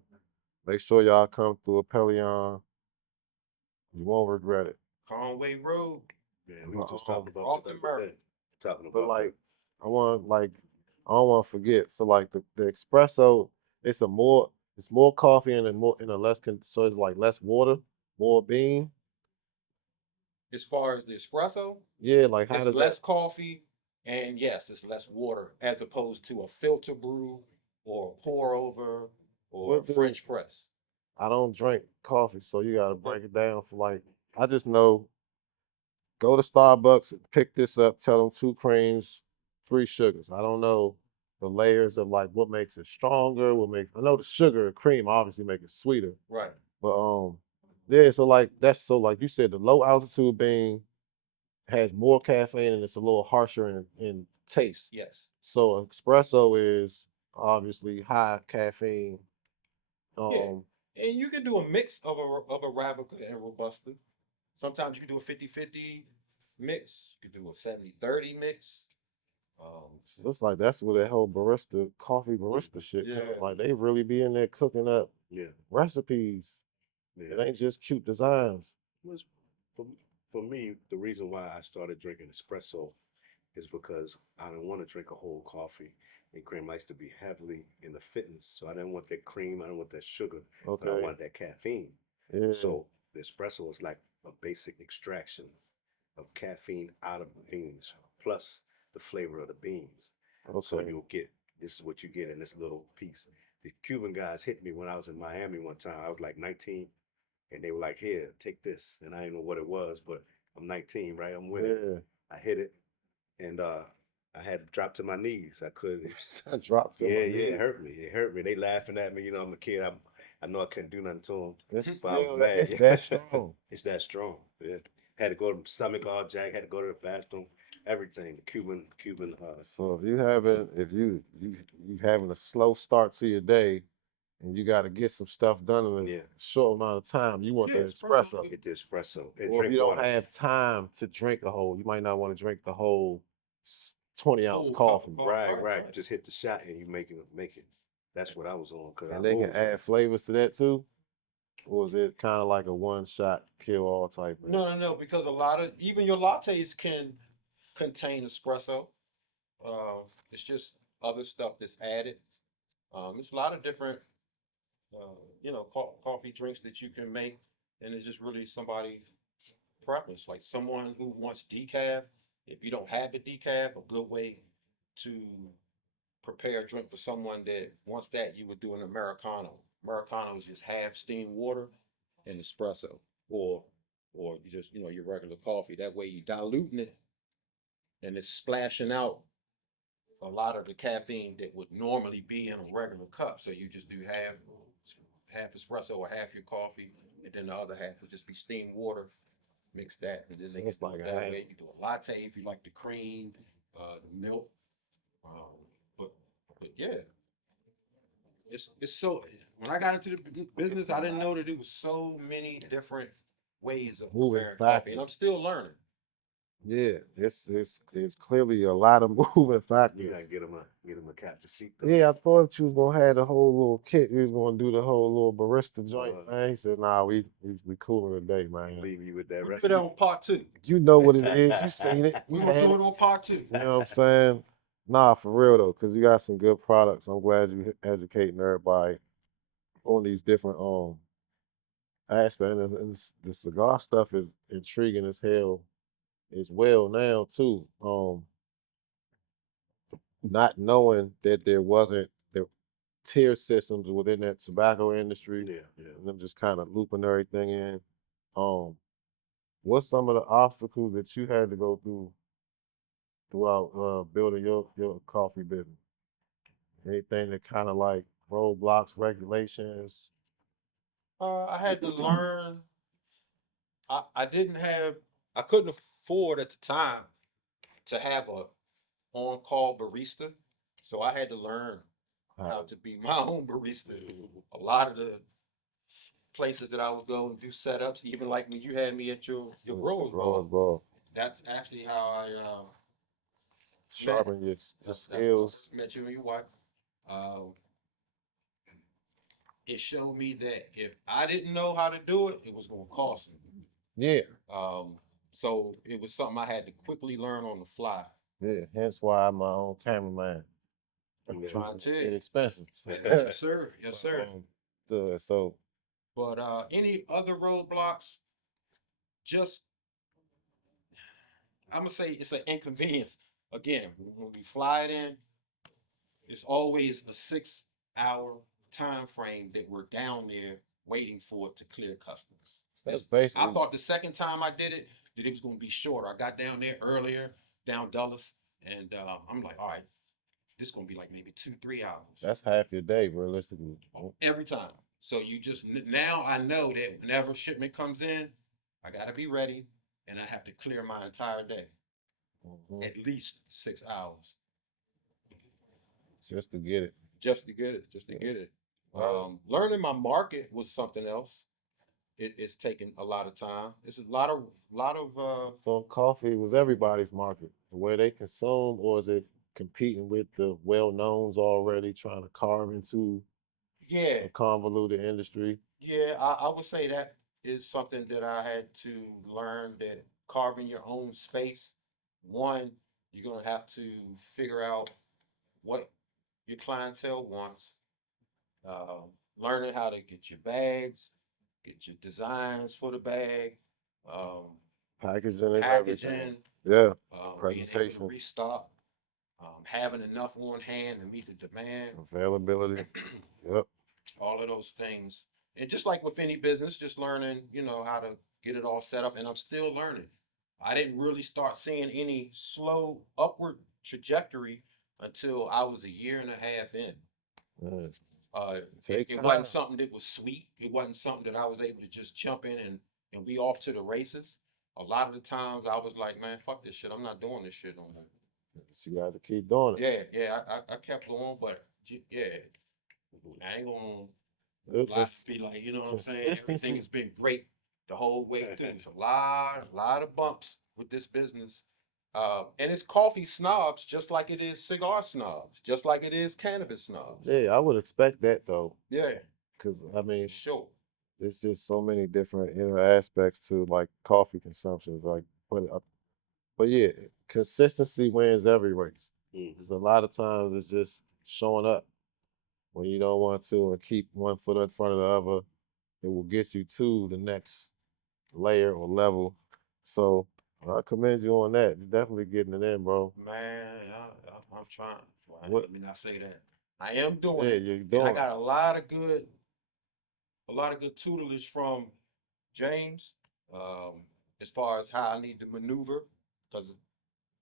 make sure y'all come through a Pelion. You won't regret it. Conway Road. Yeah, we were just Uh-oh. talking about Off that the Merck. today. Talking But about like, I want like I don't want to forget. So like the espresso, it's more coffee and a less so it's like less water, more bean. As far as the espresso, Yeah, like how it's does that? less coffee, and yes, it's less water as opposed to a filter brew or a pour over or a What do French press. I don't drink coffee, so you gotta But break it down for like I just know go to Starbucks, pick this up, tell them 2 creams, 3 sugars. I don't know the layers of like what makes it stronger, what makes I know the sugar and cream obviously make it sweeter. right, But yeah, so like that's so like you said, the low altitude bean has more caffeine and it's a little harsher in taste. yes, So espresso is obviously high caffeine. yeah, Um, and you can do a mix of a Arabica and Robusta. Sometimes you can do a 50-50 mix. You can do a 70-30 mix. so it's like that's where that whole coffee barista shit Yeah, comes. Like they really be in there cooking up Yeah, recipes. It yeah. ain't just cute designs. Was for for me the reason why I started drinking espresso is because I didn't want to drink a whole coffee. And cream likes to be heavily in the fitness, so I didn't want that cream. I didn't want that sugar, but I Okay. wanted that caffeine. Yeah. So the espresso is like a basic extraction of caffeine out of the beans, plus the flavor of the beans. So Okay. you'll get this is what you get in this little piece. The Cuban guys hit me when I was in Miami one time. I was like 19, and they were like, "Here, take this," and I didn't know what it was, but I'm 19, right? I'm with it. Yeah. I hit it, and I had to drop to my knees. I couldn't. I dropped to my Yeah, yeah, it knees. hurt me. It hurt me. They laughing at me. You know, I'm a kid. I know I couldn't do nothing to them, It's but I was still mad. it's that strong. It's that strong. Yeah, had to go to stomach all jack. Had to go to the bathroom. Everything. Cuban. So if you having a slow start to your day and you got to get some stuff done in a Yeah, short amount of time, you want yeah, the espresso espresso. good. get the espresso and Or if drink you don't water. have time to drink a whole, you might not want to drink the whole 20-ounce Whole cup of coffee. coffee. Right, Right, right. right. Just hit the shot and you make it. That's what I was on because I And they can move add fast. flavors to that too. Or is it kind of like a one shot kill all type thing? No, no, no, because a lot of even your lattes can contain espresso. It's just other stuff that's added. It's a lot of different, coffee drinks that you can make, and it's just really somebody preference. Like someone who wants decaf, if you don't have the decaf, a good way to prepare a drink for someone that wants that, you would do an Americano. Americano is just half steamed water and espresso, or you just your regular coffee. That way you diluting it and it's splashing out a lot of the caffeine that would normally be in a regular cup. So you just do half espresso or half your coffee, and then the other half would just be steamed water. Mix that, and then So they can it's do like it a that half. way. You do a latte if you like the cream, the milk. Um, but yeah, it's so. When I got into the business, I didn't know that there was so many different ways of Moving preparing coffee, and factors. I'm still learning. Yeah, it's clearly a lot of moving You factors. gotta get him a cafecito. Yeah, I thought you was gonna have the whole little kit. You was gonna do the whole little barista joint, Uh, man. He said, "Nah, we cooling today, man. leave you with that We do that recipe. on part two. You know what it is. You seen it. We You gonna had do it. it on part two. You know what I'm saying? Nah, for real though, cause you got some good products. I'm glad you educating everybody on these different aspects. And the cigar stuff is intriguing as hell as well now too. Not knowing that there wasn't the tier systems within that tobacco industry, Yeah, yeah. and them just kind of looping everything in. Um, what's some of the obstacles that you had to go through throughout building your coffee business? Anything that kind of like roadblocks, regulations? I had to learn. I didn't have. I couldn't afford at the time to have a on-call barista, so I had to learn how to be my own barista. A lot of the places that I was going to do setups, even like when you had me at your growers bar, Rose that's actually how I met sharpen your that's how I skills. met you and your wife. Um, it showed me that if I didn't know how to do it, it was going to cost me. Yeah, Um, so it was something I had to quickly learn on the fly. yeah. Hence why I'm my own cameraman. Yeah. Trying to. It's expensive. Yes, sir. Yes, sir. So But any other roadblocks? Just I'm gonna say it's an inconvenience. Again, when we fly it in, it's always a 6 hour time frame that we're down there waiting for it to clear customs. that's I basically thought the second time I did it that it was gonna be shorter. I got down there earlier, down Dulles, and I'm like, all right, this is gonna be like maybe 2, 3 hours. that's half your day realistically. Every time. So you just now I know that whenever shipment comes in, I gotta be ready, and I have to clear my entire day, Mhm. at least 6 hours, Just to get it. just to get it, just to get it. Wow. Learning my market was something else. It's taken a lot of time. It's a lot of So coffee was everybody's market, the way they consume, or is it competing with the well-knowns already, trying to carve into yeah, a convoluted industry? yeah. I would say that is something that I had to learn, that carving your own space. One, you're gonna have to figure out what your clientele wants. Um, Learning how to get your bags, get your designs for the bag, um, Packaging is everything. packaging, Yeah, being able to presentation, restock, having enough on hand to meet the demand. availability. Yep. All of those things. And just like with any business, just learning, how to get it all set up. And I'm still learning. I didn't really start seeing any slow upward trajectory until I was a year and a half in. Yeah. It, Takes it time. wasn't something that was sweet. It wasn't something that I was able to just jump in and be off to the races. A lot of the times I was like, man, fuck this shit. I'm not doing this shit no more. So you got to keep doing it. Yeah. I kept going, but yeah, I ain't gonna It's be like, you know what I'm saying? consistency. Everything has been great the whole way through. There's a lot of bumps with this business. And it's coffee snobs just like it is cigar snobs, just like it is cannabis snobs. Yeah, I would expect that though, Yeah, because I mean, sure. there's just so many different inner aspects to like coffee consumptions. But yeah, consistency wins every race. Mhm. Because a lot of times it's just showing up when you don't want to and keep one foot in front of the other. It will get you to the next layer or level. So I commend you on that. You're definitely getting it in, bro. Man, I'm trying. Well, What? let me not say that. I am doing Yeah, it. you're And doing I it. got a lot of good tutelage from James, as far as how I need to maneuver, because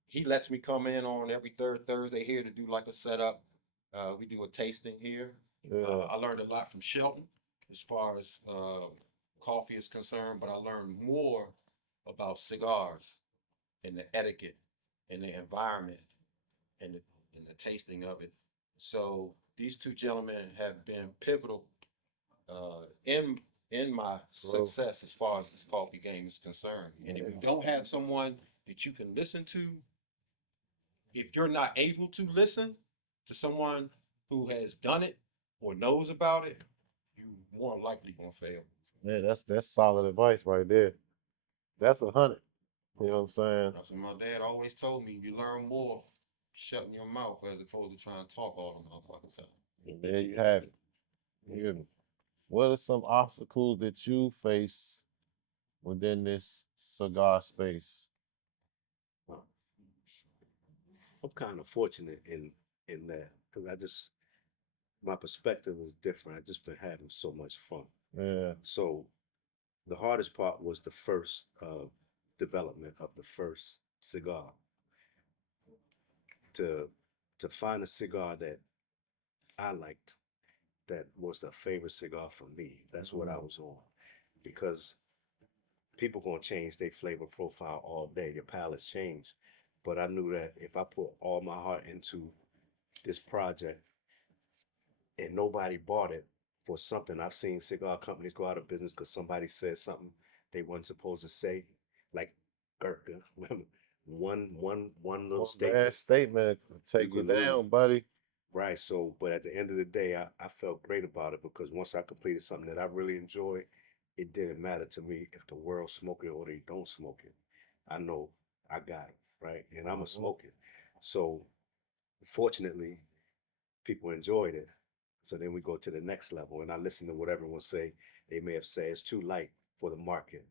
he lets me come in on every third Thursday here to do like a setup. We do a tasting here. Yeah. I learned a lot from Shelton as far as coffee is concerned, but I learned more about cigars and the etiquette and the environment and the tasting of it. So these two gentlemen have been pivotal in my Bro. success as far as this coffee game is concerned. And if you don't have someone that you can listen to, if you're not able to listen to someone who has done it or knows about it, you more likely gonna fail. Yeah, that's solid advice right there. That's 100. You know what I'm saying? That's what my dad always told me. You learn more shutting your mouth as opposed to trying to talk all the motherfucking time. And there you have it. You hear me? What are some obstacles that you face within this cigar space? I'm kind of fortunate in that because my perspective is different. I just been having so much fun. Yeah. So the hardest part was the first development of the first cigar. To find a cigar that I liked, that was the favorite cigar for me. That's what I was on, because people gonna change their flavor profile all day. Your palates change, but I knew that if I put all my heart into this project and nobody bought it for something, I've seen cigar companies go out of business because somebody said something they weren't supposed to say, like Gurkha. One little One statement, bad statement to take you could lose. down, buddy. Right. So, but at the end of the day, I felt great about it because once I completed something that I really enjoyed, it didn't matter to me if the world smoke it or they don't smoke it. I know I got it, right? And I'm a Mhm. smoker. So, fortunately, people enjoyed it. So then we go to the next level, and I listen to what everyone say. They may have said it's too light for the market.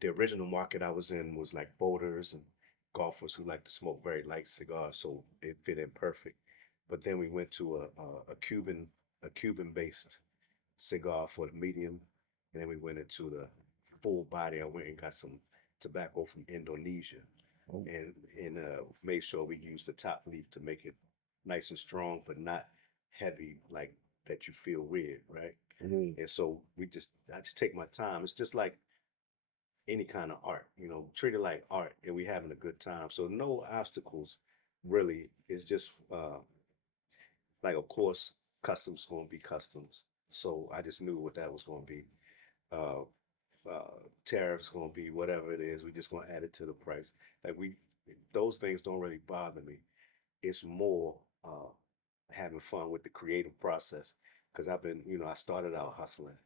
The original market I was in was like boaters and golfers who like to smoke very light cigars, so it fit in perfect. But then we went to a Cuban based cigar for the medium, and then we went into the full body. I went and got some tobacco from Indonesia, Oh, and made sure we used the top leaf to make it nice and strong, but not heavy like that you feel weird, right? mhm. And so I just take my time. It's just like any kind of art, treat it like art, and we having a good time. So no obstacles, really. It's just like, of course, customs gonna be customs. So I just knew what that was gonna be. Uh, Tariffs gonna be whatever it is. We just gonna add it to the price. Like those things don't really bother me. It's more having fun with the creative process because I started out hustling.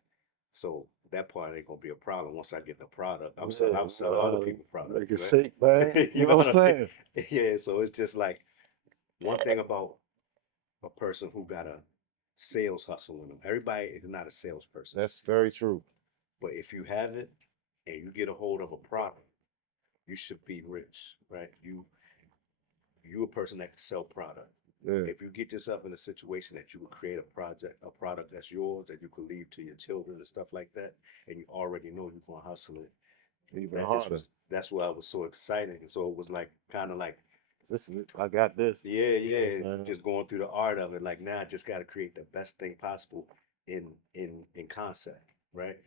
So that part ain't gonna be a problem once I get the product. Yeah, I'm selling other people's make products, it right? shake, man. You You know know what what I'm I mean? saying? Yeah, so it's just like one thing about a person who got a sales hustle in them. Everybody is not a salesperson, That's very true. but if you have it and you get a hold of a product, you should be rich, right? You a person that can sell product. Yeah, If you get yourself in a situation that you would create a product that's yours that you could leave to your children and stuff like that, and you already know you're gonna hustle it, even harder. that's why I was so excited. And so it was like kind of like, This is it. I got this. yeah, yeah, Man. just going through the art of it. Like now I just gotta create the best thing possible in concept, right?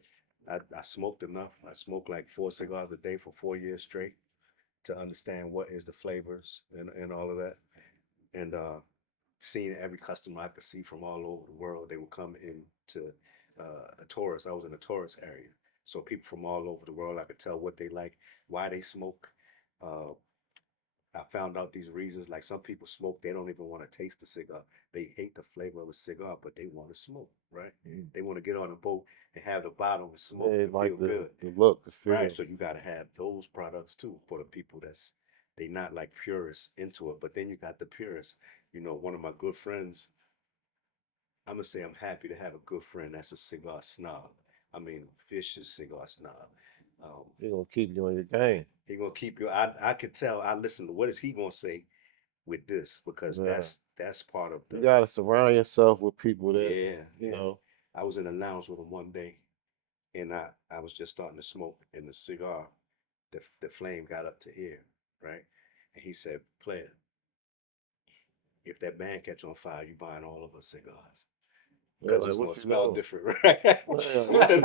I smoked enough. I smoked like 4 cigars a day for 4 years straight to understand what is the flavors and all of that. And seeing every customer I could see from all over the world. They would come into a tourist. I was in a tourist area, so people from all over the world. I could tell what they like, why they smoke. Uh, I found out these reasons. Like some people smoke, they don't even want to taste the cigar. They hate the flavor of a cigar, but they want to smoke, right? Mm. They want to get on a boat and have the bottle and smoke Yeah, and like feel good. the look, the Right. feel. So you gotta have those products too for the people that's they not like purists into it. But then you got the purists. One of my good friends, I'm gonna say I'm happy to have a good friend that's a cigar snob. I mean, vicious cigar snob. Um, He gonna keep you on your game. he gonna keep you. I could tell. I listen to what is he gonna say with this because Yeah. that's part of You the gotta surround yourself with people that, yeah, you yeah. know, I was in a lounge with him one day, and I was just starting to smoke, and the cigar, the flame got up to here, right? And he said, "Player, if that band catch on fire, you buying all of us cigars yeah, because like it's gonna what you smell doing? different, right?" Yeah, what you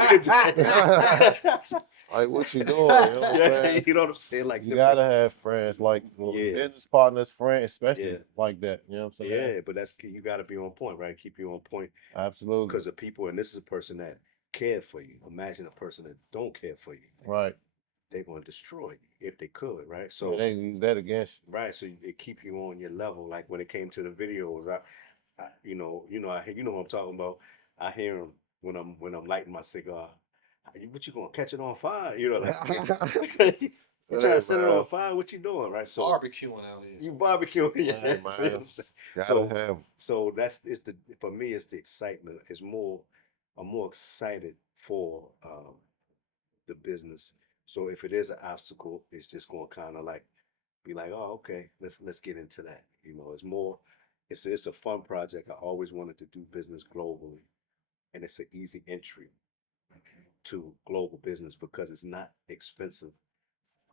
like what you doing? You know what I'm Yeah, saying? you know what I'm saying? Like You different. gotta have friends, like Yeah, business partners, friends, yeah, especially like that. You know what I'm saying? yeah. But you got to be on point, right? Keep you on point Absolutely. because the people, and this is a person that cared for you. Imagine a person that don't care for you. Right. They're gonna destroy you if they could, right? Yeah, So, they use that against right. So it keep you on your level. Like when it came to the videos, you know what I'm talking about. I hear them when I'm lighting my cigar. What you gonna catch it on fire? Like you. you trying Hey to set it man, on fire? What you doing, right? So Barbecuing out here. you barbecue, hey yeah. See what man, I'm saying? gotta So have. so that's it's the for me it's the excitement. It's more I'm more excited for the business. So if it is an obstacle, it's just gonna kind of like be like, oh, okay, let's get into that. It's more, it's a fun project. I always wanted to do business globally, and it's an easy entry to global business because it's not expensive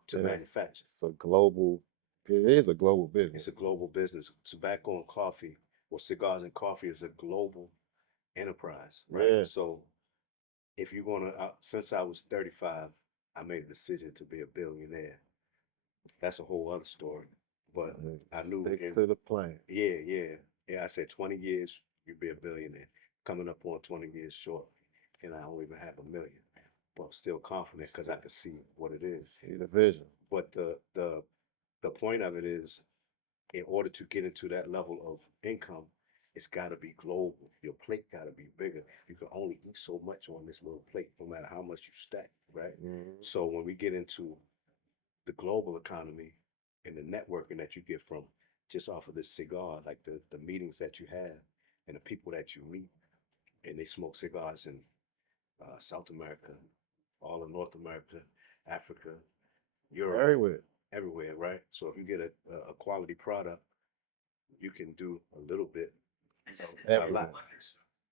to And manufacture. it's a global. It is a global It's business. a global business. Tobacco and coffee, or cigars and coffee, is a global enterprise, right? Yeah. So if you're since I was 35, I made a decision to be a billionaire. That's a whole other story. But I knew Stick to the plan. yeah, yeah, yeah. I said 20 years, you'll be a billionaire. Coming up on 20 years short, and I don't even have a million. But I'm still confident because I can see what it is. See the vision. But the point of it is, in order to get into that level of income, it's got to be global. Your plate got to be bigger. You can only eat so much on this little plate, no matter how much you stack, right? Mhm. So when we get into the global economy and the networking that you get from just off of this cigar, like the meetings that you have and the people that you meet, and they smoke cigars in South America, all of North America, Africa, Europe, Everywhere. everywhere, right? So if you get a quality product, you can do a little bit, a Everywhere. lot,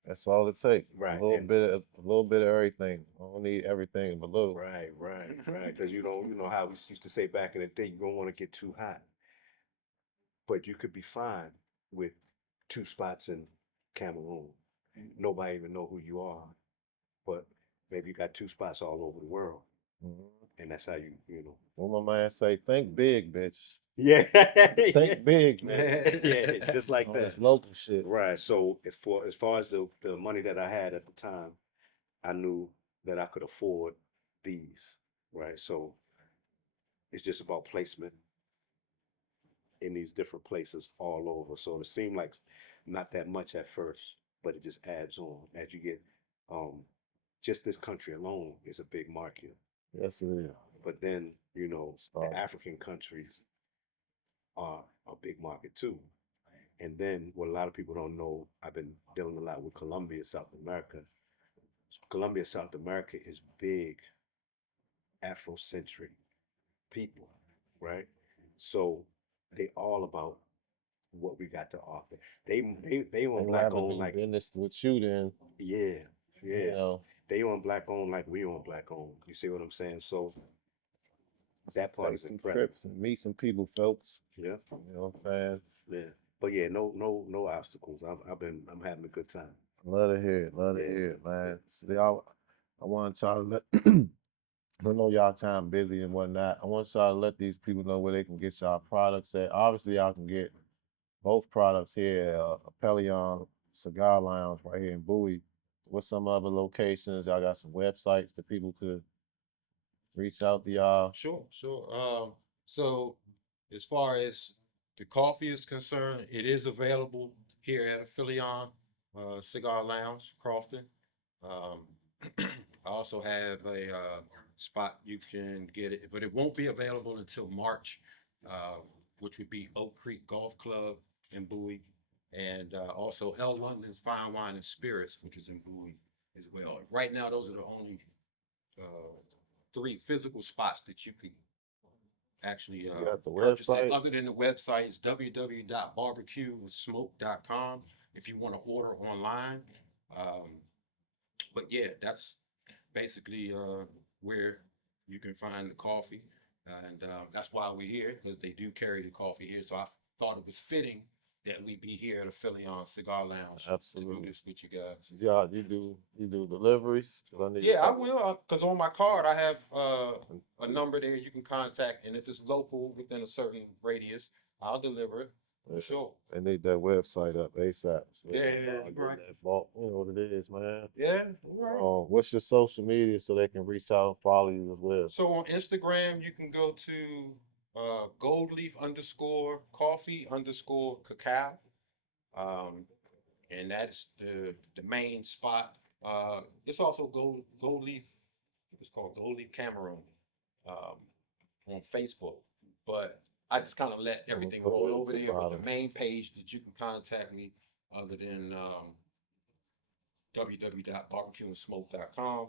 That's all it takes. right? A little bit of everything. I don't need everything, but little. Right, right. Because you know how we used to say back in the day, you don't want to get too hot, but you could be fine with 2 spots in Cameroon. Nobody even know who you are, but maybe you got 2 spots all over the world, Mhm. and that's how you know. What my man say, think big, bitch. Yeah, Think big, man. yeah, just like All that. this local shit. Right. So as far as the money that I had at the time, I knew that I could afford these. Right. So it's just about placement in these different places all over. So it seemed like not that much at first, but it just adds on as you get just this country alone is a big market. Yes, it is. But then, you know, Start. the African countries are a big market too. And then what a lot of people don't know, I've been dealing a lot with Colombia, South America. Colombia, South America is big Afrocentric people, right? So they all about what we got to offer. They They on gonna black have a owned new like business with you then. yeah, You yeah. know, They on black owned like we on black owned. You see what I'm saying? So that part take is some incredible. trips and meet some people, folks. Yeah, You know what I'm saying? yeah. But yeah, no obstacles. I'm having a good time. Love to hear it. Love to Yeah. hear it, man. See, I want y'all to let. I know y'all kind of busy and whatnot. I want y'all to let these people know where they can get y'all products at. Obviously, y'all can get both products here at Pelion Cigar Lounge right here in Bowie. What's some other locations? Y'all got some websites that people could reach out to y'all. Sure, sure. So as far as the coffee is concerned, it is available here at Aphelion Cigar Lounge, Crofton. Um, I also have a spot you can get it, but it won't be available until March, uh, which would be Oak Creek Golf Club in Bowie, and also L London's Fine Wine and Spirits, which is in Bowie as well. Right now, those are the only uh, 3 physical spots that you can actually You got the purchase it. website. Other than the website, it's www.barbecuesmoke.com if you want to order online. Um, but yeah, that's basically where you can find the coffee, and that's why we're here, because they do carry the coffee here. So I thought it was fitting that we be here at a Philly Cigar Lounge to Absolutely. do this with you guys. Yeah, you do deliveries? 'Cause I need to Yeah, I talk- will, because on my card I have a number there you can contact, and if it's local within a certain radius, I'll deliver it Yeah, for sure. they need that website up ASAP. So they Yeah, can yeah, start you're getting right. that vault. You know what it is, man. Yeah, you're right. What's your social media so they can reach out and follow you as well? So on Instagram, you can go to Goldleaf underscore coffee underscore cacao. And that's the main spot. It's also Goldleaf. It's called Goldleaf Cameroon um, on Facebook. But I just kind of let I'm gonna everything put it roll at over the there. But the bottom. main page that you can contact me, other than www.barbecueandsmoke.com,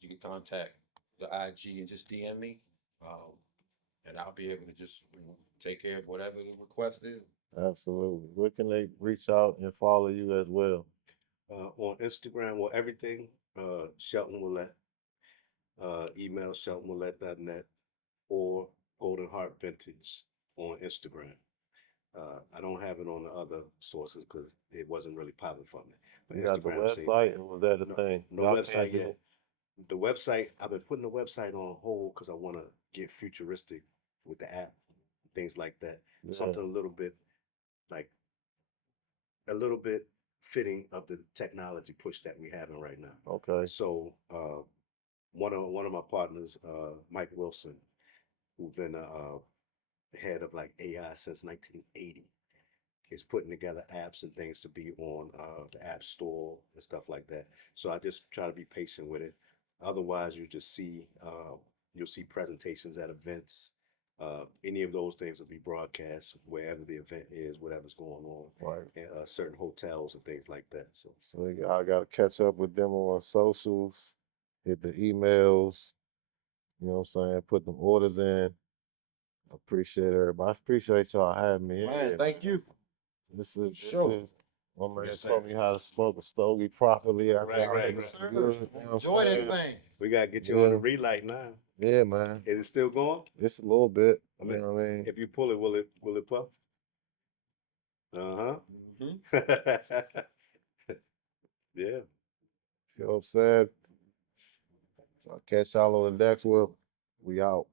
you can contact the IG and just DM me, um, and I'll be able to just take care of whatever the request is. Absolutely. Where can they reach out and follow you as well? On Instagram, well, everything, Shelton Willet, email sheltonwillet.net or Golden Heart Vintage on Instagram. I don't have it on the other sources because it wasn't really popping for me. But You got the Instagram, same website, thing. and was that the No, thing? no Y'all can't website do yet. The website, I've been putting the website on hold because I want to get futuristic with the app, things like that. Yeah. Something like a little bit fitting of the technology push that we having right now. Okay. So one of my partners, Mike Wilson, who's been head of like AI since 1980, is putting together apps and things to be on the App Store and stuff like that. So I just try to be patient with it. Otherwise, you'll see presentations at events, Any of those things will be broadcast wherever the event is, whatever's going on, Right. and certain hotels and things like that. So So I got to catch up with them on socials, hit the emails, you know what I'm saying, put them orders in. Appreciate everybody. I appreciate y'all having me in Man, here. thank you. This is Sure. my man Yes, taught sir. me how to smoke a stogie properly. I Right, think right, it's right. good. You know what I'm Enjoy saying? that thing. we gotta get you on the relight now. Yeah, man. Is it still going? It's a little bit. I mean, You know what I mean? if you pull it, will it puff? Uh-huh. Mm-hmm. Yeah. You know what I'm saying? So I'll catch y'all on the next one. We out.